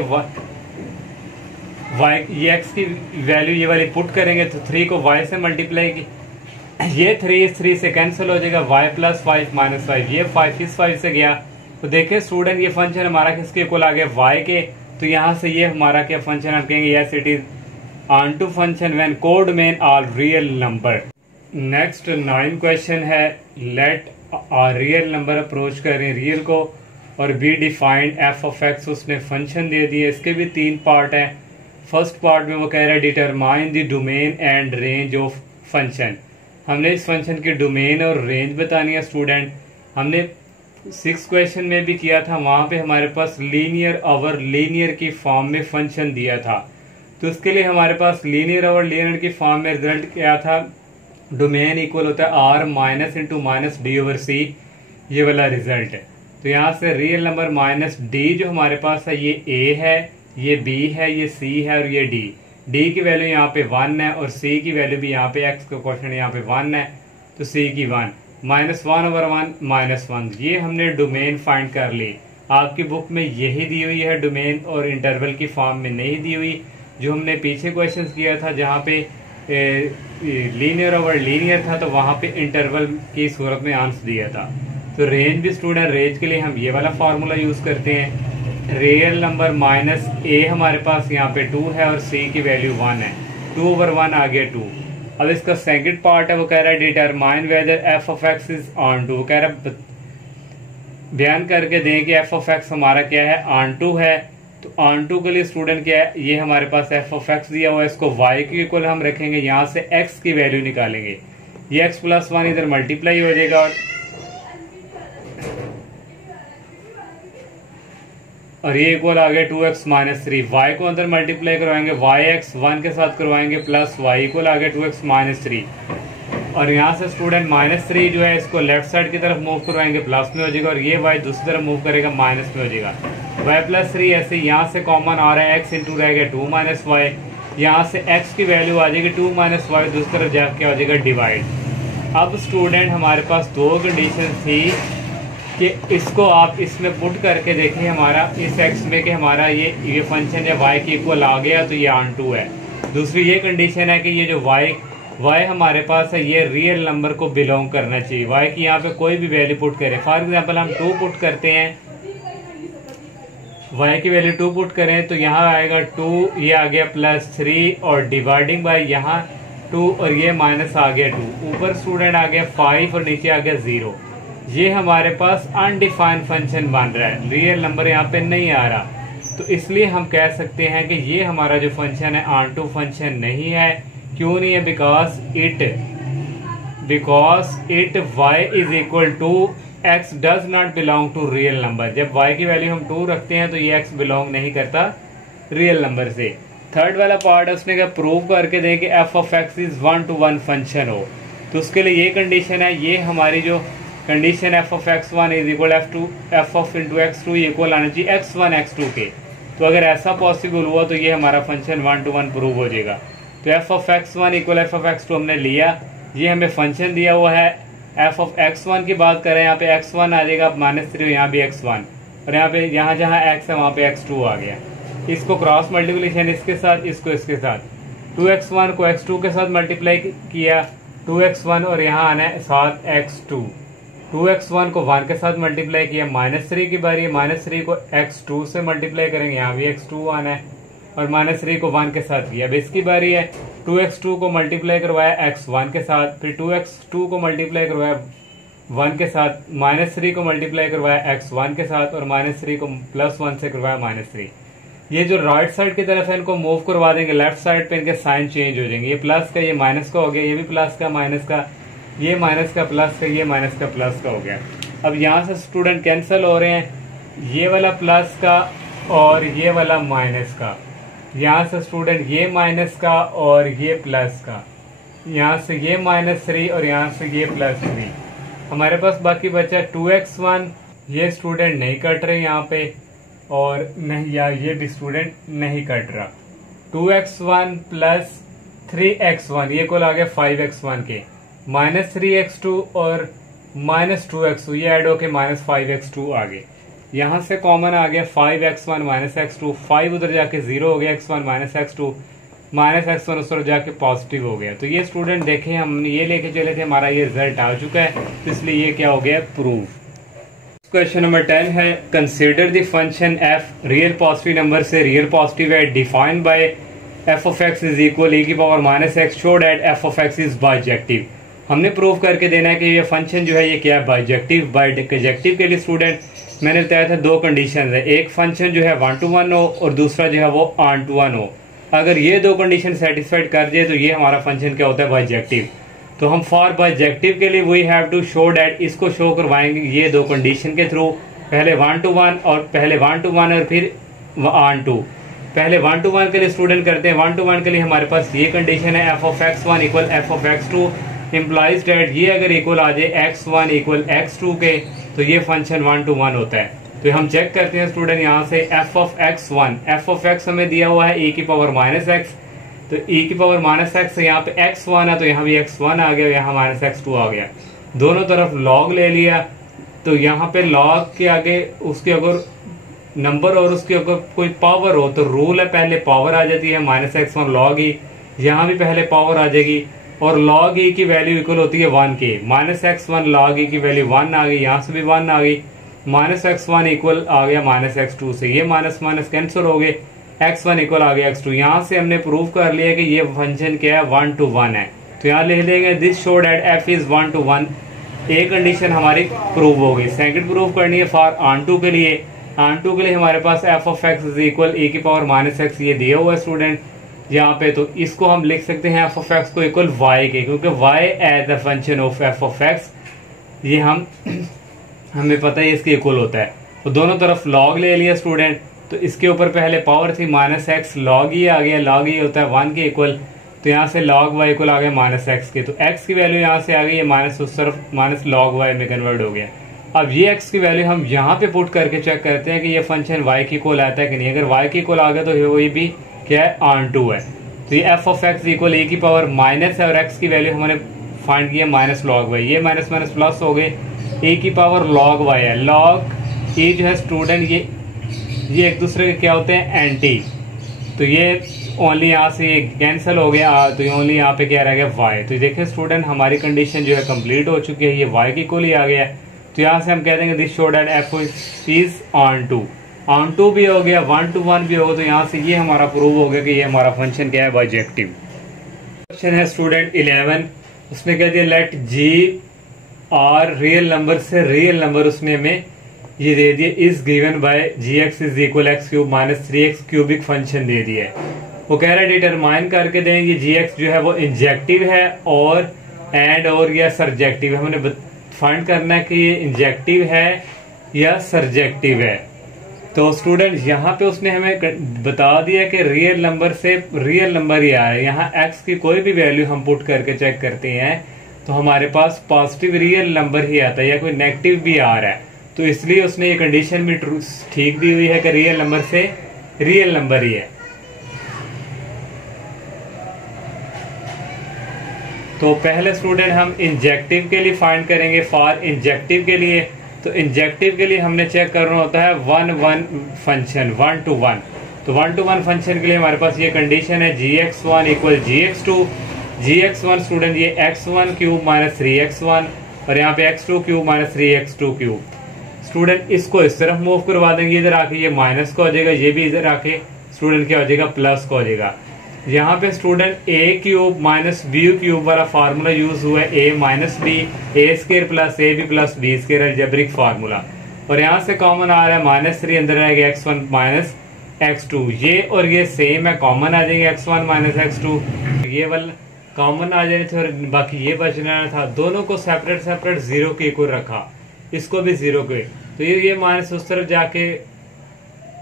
x की वैल्यू ये वाली पुट करेंगे, तो 3 को y से मल्टीप्लाई की, ये 3 इस 3 से कैंसिल हो जाएगा, y + 5 - 5, ये 5 इस 5 से गया। तो देखें स्टूडेंट ये फंक्शन हमारा किसके इक्वल आ गया, y के। तो यहाँ से ये हमारा क्या फंक्शन, हम कहेंगे yes it is onto function when codomain are real number. Next 9 question है, let a real number approach करें रियल को और be defined F of X, उसने फंक्शन दे दिए। इसके भी 3 पार्ट हैं। फर्स्ट पार्ट में वो कह रहा है determine the domain and range of function. हमने इस फंक्शन की डोमेन और रेंज बतानी है स्टूडेंट। हमने 6 क्वेश्चन में भी किया था, वहां पे हमारे पास लीनियर ओवर लीनियर की फॉर्म में फंक्शन दिया था। तो उसके लिए हमारे पास लीनियर ओवर लीनियर की फॉर्म में रिजल्ट क्या था, डोमेन इक्वल होता है r - -d/c, ये वाला रिजल्ट है। तो यहाँ से रियल नंबर -d जो हमारे पास है ये a है, ये b है, ये c है और ये d की वैल्यू यहाँ पे 1 है और c की वैल्यू भी यहाँ पे x का क्वेश्चन यहाँ पे 1 है, तो c की 1 -1/1 -1। ये हमने डोमेन फाइंड कर ली। आपकी बुक में यही दी हुई है डोमेन, और इंटरवल की फॉर्म में नहीं दी हुई। जो हमने पीछे क्वेश्चन किया था जहाँ पे लीनियर ओवर लीनियर था, तो वहाँ पे इंटरवल की सूरत में आंसर दिया था। तो रेंज भी स्टूडेंट, रेंज के लिए हम ये वाला फार्मूला यूज करते हैं। रियल नंबर -a हमारे पास यहाँ पे 2 है और c की वैल्यू 1 है, 2/1 आ गया 2। अब इसका सेकंड पार्ट है, वो कह रहा है determine whether F of X is onto. वो कह रहा है बयान करके दें कि एफ ऑफ एक्स हमारा क्या है, ऑन टू है। तो ऑन टू के लिए स्टूडेंट क्या है, ये हमारे पास एफ ऑफ एक्स दिया हुआ है, इसको y के इक्वल हम रखेंगे, यहाँ से x की वैल्यू निकालेंगे, ये x + 1 इधर मल्टीप्लाई हो जाएगा और ये इक्वल आ गया 2x - 3। y को अंदर मल्टीप्लाई करवाएंगे, yx 1 के साथ करवाएंगे प्लस y इक्वल आ गया 2x - 3। और यहाँ से स्टूडेंट -3 जो है इसको लेफ्ट साइड की तरफ मूव करवाएंगे, प्लस में हो जाएगा, और ये y दूसरी तरफ मूव करेगा, माइनस में हो जाएगा। y + 3 ऐसे यहाँ से कॉमन आ रहा है, x इंटू रहेगा 2 - y, यहाँ से x की वैल्यू आ जाएगी 2 - y, दूसरी तरफ जाकर क्या हो जाएगा, डिवाइड। अब स्टूडेंट हमारे पास 2 कंडीशन थी कि इसको आप इसमें पुट करके देखिए हमारा इस x में कि हमारा ये फंक्शन है y के इक्वल आ गया, तो ये ऑन टू है। दूसरी ये कंडीशन है कि ये जो y हमारे पास है ये रियल नंबर को बिलोंग करना चाहिए। y की यहाँ पे कोई भी वैल्यू पुट करें, फॉर एग्जांपल हम 2 पुट करते हैं, y की वैल्यू 2 पुट करें तो यहाँ आएगा 2, ये आ गया +3 और डिवाइडिंग बाय यहाँ 2 और ये माइनस आ गया 2, ऊपर स्टूडेंट आ गया 5 और नीचे आ गया 0। ये हमारे पास अनडिफाइंड फंक्शन बन रहा है, रियल नंबर यहाँ पे नहीं आ रहा। तो इसलिए हम कह सकते हैं कि ये हमारा जो फंक्शन है ऑन टू फंक्शन नहीं है। क्यों नहीं है, because it y is equal to x does not belong to real number. जब y की वैल्यू हम 2 रखते हैं तो ये x बिलोंग नहीं करता रियल नंबर से। थर्ड वाला पार्ट है उसने क्या प्रूव करके दें कि F of X is 1 to 1 function हो। तो उसके लिए ये कंडीशन है, ये हमारी जो condition F of X one is equal F of into X two equal आना चाहिए एक्स वन एक्स टू के। तो अगर ऐसा पॉसिबल हुआ तो ये हमारा फंक्शन 1 to 1 प्रूव हो जाएगा। तो F of X one equal F of X two हमने लिया, ये हमें फंक्शन दिया हुआ है। एफ ऑफ एक्स वन की बात करें, यहाँ पे एक्स वन आ जाएगा -3, यहाँ भी एक्स वन, और यहाँ पे जहाँ जहाँ एक्स है वहाँ पे एक्स टू आ गया। इसको क्रॉस मल्टीप्लिकेशन इसके साथ, इसको इसके साथ, 2x1 को x2 के साथ मल्टीप्लाई किया, 2x1 और यहाँ आना है साथ x2। 2x1 को 1 के साथ मल्टीप्लाई किया, -3 की बारी है, -3 को x2 से मल्टीप्लाई करेंगे, यहाँ भी x2 आना है, और -3 को 1 के साथ किया। अब इसकी बारी है, 2x2 को मल्टीप्लाई करवाया x1 के साथ, फिर 2x2 को मल्टीप्लाई करवाया 1 के साथ, -3 को मल्टीप्लाई करवाया x1 के साथ, और -3 को +1 से करवाया -3। ये जो राइट साइड की तरफ है इनको मूव करवा देंगे, लेफ्ट साइड पे इनके साइन चेंज हो जाएंगे। ये प्लस का, ये माइनस का हो गया, ये भी प्लस का, माइनस का, ये माइनस का, प्लस का, ये माइनस का, प्लस का हो गया। अब यहाँ से स्टूडेंट कैंसिल हो रहे हैं, ये वाला प्लस का और ये वाला माइनस का, यहाँ से स्टूडेंट ये माइनस का और ये प्लस का, यहाँ से ये -3 और यहाँ से ये +3। हमारे पास बाकी बचा 2x1, ये स्टूडेंट नहीं कट रहे यहाँ पे, और नहीं यार ये भी स्टूडेंट नहीं कट रहा। 2x1 + 3x1 ये कुल आ गया 5x1 के, -3x2 और -2x2 ये ऐड होके -5x2 आ गए। यहाँ से कॉमन आ गया 5x1 -x2, 5 उधर जाके 0 हो गया, x1 -x2, -x1 उस तरफ जाके पॉजिटिव हो गया। तो ये स्टूडेंट देखें हमने ये लेके चले थे, हमारा ये रिजल्ट आ चुका है, तो इसलिए ये क्या हो गया प्रूव। क्वेश्चन नंबर 10 है, consider the function f real positive number से रियल पॉजिटिव है, defined by f of x is equal e की power -x, show that f of x is bijective. हमने प्रूव करके देना है कि ये फंक्शन जो है ये क्या है, बाइजेक्टिव। बाइजेक्टिव के लिए स्टूडेंट मैंने बताया था दो कंडीशन है, एक फंक्शन जो है 1 to 1 हो और दूसरा जो है वो ऑन टू 1 हो। अगर ये दो कंडीशन सेटिस्फाइड कर जाए तो ये हमारा फंक्शन क्या होता है, बाइजेक्टिव। तो हम फॉर बाइजेक्टिव के लिए we have to show that, इसको शो करवाएंगे ये दो कंडीशन के थ्रू, पहले 1 to 1 और पहले 1 to 1 और फिर ऑन टू। पहले 1 to 1 के लिए स्टूडेंट करते हैं, 1 to 1 के लिए हमारे पास ये कंडीशन है f of x1 equal f of x2, implies that ये अगर इक्वल आ जाए x1 इक्वल x2 के तो ये फंक्शन 1 to 1 होता है। तो हम चेक करते हैं स्टूडेंट यहाँ से f of x1, f of x हमें दिया हुआ है e की पावर -x, तो e की पावर -x से यहाँ पे x1 है तो यहाँ भी x1 आ गया, यहाँ -x2 आ गया, दोनों तरफ log ले लिया। तो यहाँ पे log के आगे उसके अगर नंबर और उसके अगर कोई पावर हो तो रूल है पहले पावर आ जाती है, -x1 log e, यहाँ भी पहले पावर आ जाएगी, और log e की वैल्यू इक्वल होती है 1 के, -x1 log e की वैल्यू 1 आ गई, यहाँ से भी 1 आ गई, -x1 इक्वल आ गया -x2 से, ये माइनस माइनस कैंसिल हो गए, x1 इक्वल आ गया x2। यहाँ से हमने प्रूव कर लिया कि ये फंक्शन क्या है, 1 to 1 है। तो यहाँ लिख लेंगे this show that f is 1 to 1, a condition हमारी प्रूव हो गई। सेकंड प्रूव करनी है फॉर ऑन टू के लिए, ऑन टू के लिए हमारे पास f of x is equal e की पावर -x ये दिया हुआ है स्टूडेंट यहाँ पे, तो इसको हम लिख सकते हैं f ऑफ x को इक्वल y के, क्योंकि y as the function of f of x ये हमें पता है इसके इक्वल होता है। तो दोनों तरफ log ले लिया स्टूडेंट, तो इसके ऊपर पहले पावर थी -x, log e आ गया, log e होता है 1 के इक्वल, तो यहाँ से log y इक्वल आ गया -x के, तो x की वैल्यू यहाँ से आ गई, ये माइनस उस तरफ माइनस log y में कन्वर्ट हो गया। अब ये x की वैल्यू हम यहाँ पे पुट करके चेक करते हैं कि ये फंक्शन y की इक्वल आता है कि नहीं। अगर y की इक्वल आ गया तो ये भी क्या है, ऑन टू है। तो ये f of x equal e की पावर माइनस है और x की वैल्यू हमने फाइंड किया -log y, ये माइनस माइनस प्लस हो गए, e की पावर log y है, log e जो है स्टूडेंट ये एक दूसरे के क्या होते हैं, एंटी, तो ये ओनली यहाँ से ये कैंसिल हो गया, तो ये ओनली यहाँ पे क्या रह गया y। तो देखिए स्टूडेंट हमारी कंडीशन जो है कंप्लीट हो चुकी है, ये y की इक्वल ही आ गया। तो यहाँ से हम कह देंगे this show that f is onto भी हो गया, 1 to 1 भी होगा, तो यहाँ से ये हमारा प्रूव हो गया कि ये हमारा फंक्शन क्या है, बाइजेक्टिव। क्वेश्चन है स्टूडेंट 11, उसने कह दिया let g R real number से रियल नंबर, उसने हमें ये दे दिया is given by gx is equal x³ -3x cubic function दे दिया है। वो कह रहा है डिटरमाइन करके दें ये gx जो है वो इंजेक्टिव है और एंड और या सर्जेक्टिव है। हमने फाइंड करना है कि ये इंजेक्टिव है या सर्जेक्टिव है। तो स्टूडेंट यहाँ पे उसने हमें बता दिया कि रियल नंबर से रियल नंबर ही आ रहा है। यहाँ x की कोई भी वैल्यू हम पुट करके चेक करते हैं तो हमारे पास पॉजिटिव रियल नंबर ही आता है या कोई नेगेटिव भी आ रहा है। तो इसलिए उसने ये कंडीशन भी ठीक दी हुई है कि रियल नंबर से रियल नंबर ही है। तो पहले स्टूडेंट हम इंजेक्टिव के लिए फाइंड करेंगे। फॉर इंजेक्टिव के लिए, तो इंजेक्टिव के लिए हमने चेक करना होता है 1-1 फंक्शन, 1 to 1। तो 1 to 1 फंक्शन के लिए हमारे पास ये कंडीशन है gx1 equal gx2। gx1 student ये x1 क्यूब माइनस 3x1 और यहाँ पे x2 cube minus 3x2 cube. Student इसको इस तरफ मूव करवा देंगे, इधर आके ये माइनस का हो जाएगा, ये भी इधर आके स्टूडेंट क्या हो जाएगा, प्लस का हो जाएगा। यहाँ पे student A cube minus B cube वाला फार्मूला यूज हुआ है, A minus B A square plus A B plus B square algebraic formula. और यहाँ से कॉमन आ रहा है -3, अंदर आएगा x1 माइनस x2। ये और ये सेम है, कॉमन आ जाएंगे x1 माइनस x2, ये वाला कॉमन आ जाने थे और बाकी ये बचना था। दोनों को सेपरेट सेपरेट 0 के इक्वल रखा, इसको भी 0 के, तो ये माइनस उस तरफ जाके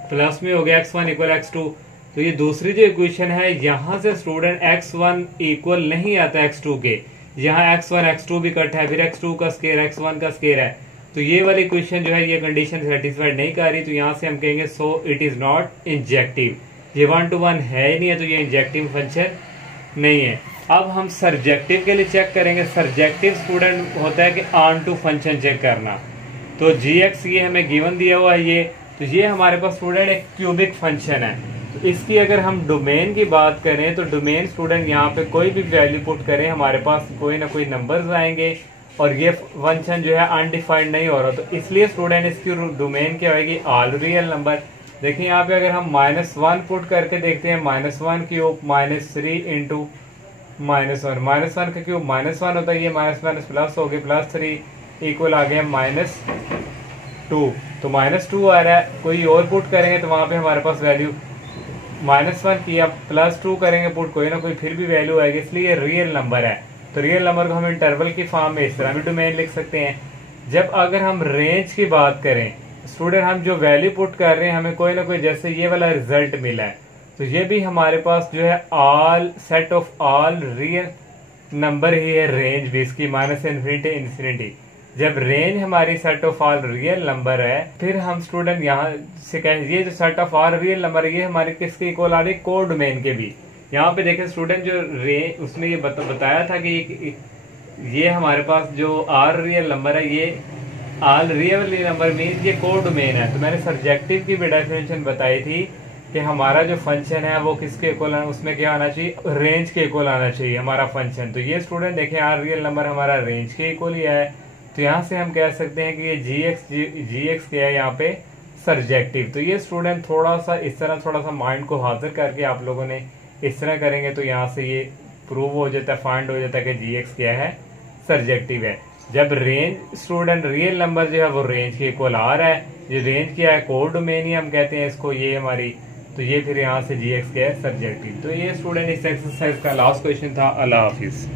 प्लस में हो गया x1 इक्वल x2। तो ये दूसरी जो इक्वेशन है, यहाँ से स्टूडेंट x1 इक्वल नहीं आता x2 के, यहाँ x1 x2 भी कट है, फिर x2 का स्केयर x1 का स्केयर है। तो ये वाली इक्वेशन जो है ये कंडीशन सेटिस्फाइड नहीं कर रही। तो यहाँ से हम कहेंगे so it is not injective, ये 1 to 1 है ही नहीं है, तो ये इंजेक्टिव फंक्शन नहीं है। अब हम सर्जेक्टिव के लिए चेक करेंगे। सर्जेक्टिव स्टूडेंट होता है कि ऑन टू फंक्शन चेक करना। तो gx ये हमें गिवन दिया हुआ है ये, तो ये हमारे पास स्टूडेंट एक क्यूबिक फंक्शन है। तो इसकी अगर हम डोमेन की बात करें तो डोमेन स्टूडेंट यहाँ पे कोई भी वैल्यू पुट करें हमारे पास कोई ना कोई नंबर्स आएंगे और ये फंक्शन जो है अनडिफाइंड नहीं हो रहा। तो इसलिए स्टूडेंट इसकी डोमेन क्या होगी, ऑल रियल नंबर। देखिए यहाँ पे अगर हम -1 पुट करके देखते हैं, -1 क्यूब -3 इंटू -1, -1 का क्यूब -1 होता है, ये माइनस माइनस प्लस हो गया, +3 इक्वल आ गया -2। तो -2 आ रहा है। कोई और पुट करेंगे तो वहां पे हमारे पास वैल्यू -1 किया, +2 करेंगे पुट, कोई ना कोई फिर भी वैल्यू आएगी, इसलिए रियल नंबर है। तो रियल नंबर को हम इंटरवल की फॉर्म में इस तरह भी डोमेन लिख सकते हैं। जब अगर हम रेंज की बात करें स्टूडेंट, हम जो वैल्यू पुट कर रहे हैं हमें कोई ना कोई जैसे ये वाला रिजल्ट मिला है, तो ये भी हमारे पास जो है all set of all real number ही है, रेंज भी इसकी -∞ जब रेंज हमारी set of all real number है, फिर हम स्टूडेंट यहाँ से कहें ये जो set of all real number है ये हमारे किसके इक्वल आ रही है, को डोमेन के भी। यहाँ पे देखें स्टूडेंट जो रेंज उसने ये बताया था कि ये हमारे पास जो ऑल रियल नंबर है ये ऑल रियल नंबर मीन ये को डोमेन है। तो मैंने सब्जेक्टिव की भी डेफिनेशन बताई थी कि हमारा जो फंक्शन है वो किसके इक्वल है, उसमें क्या आना चाहिए, रेंज के इक्वल आना चाहिए हमारा फंक्शन। तो ये स्टूडेंट देखें ऑल रियल नंबर हमारा रेंज के इक्वल ही है। तो यहाँ से हम कह सकते हैं कि ये gx क्या है यहाँ पे सर्जेक्टिव। तो ये स्टूडेंट थोड़ा सा इस तरह थोड़ा सा माइंड को हाजिर करके आप लोगों ने इस तरह करेंगे तो यहाँ से ये प्रूव हो जाता है, फाइंड हो जाता है कि gx क्या है, सर्जेक्टिव है। जब रेंज स्टूडेंट रियल नंबर जो है वो रेंज के इक्वल आ रहा है, ये रेंज क्या है, को डोमेन ही हम कहते हैं इसको, ये हमारी, तो ये फिर यहाँ से gx क्या है, सर्जेक्टिव। तो ये स्टूडेंट इस एक्सरसाइज का लास्ट क्वेश्चन था। अल्लाह हाफिज।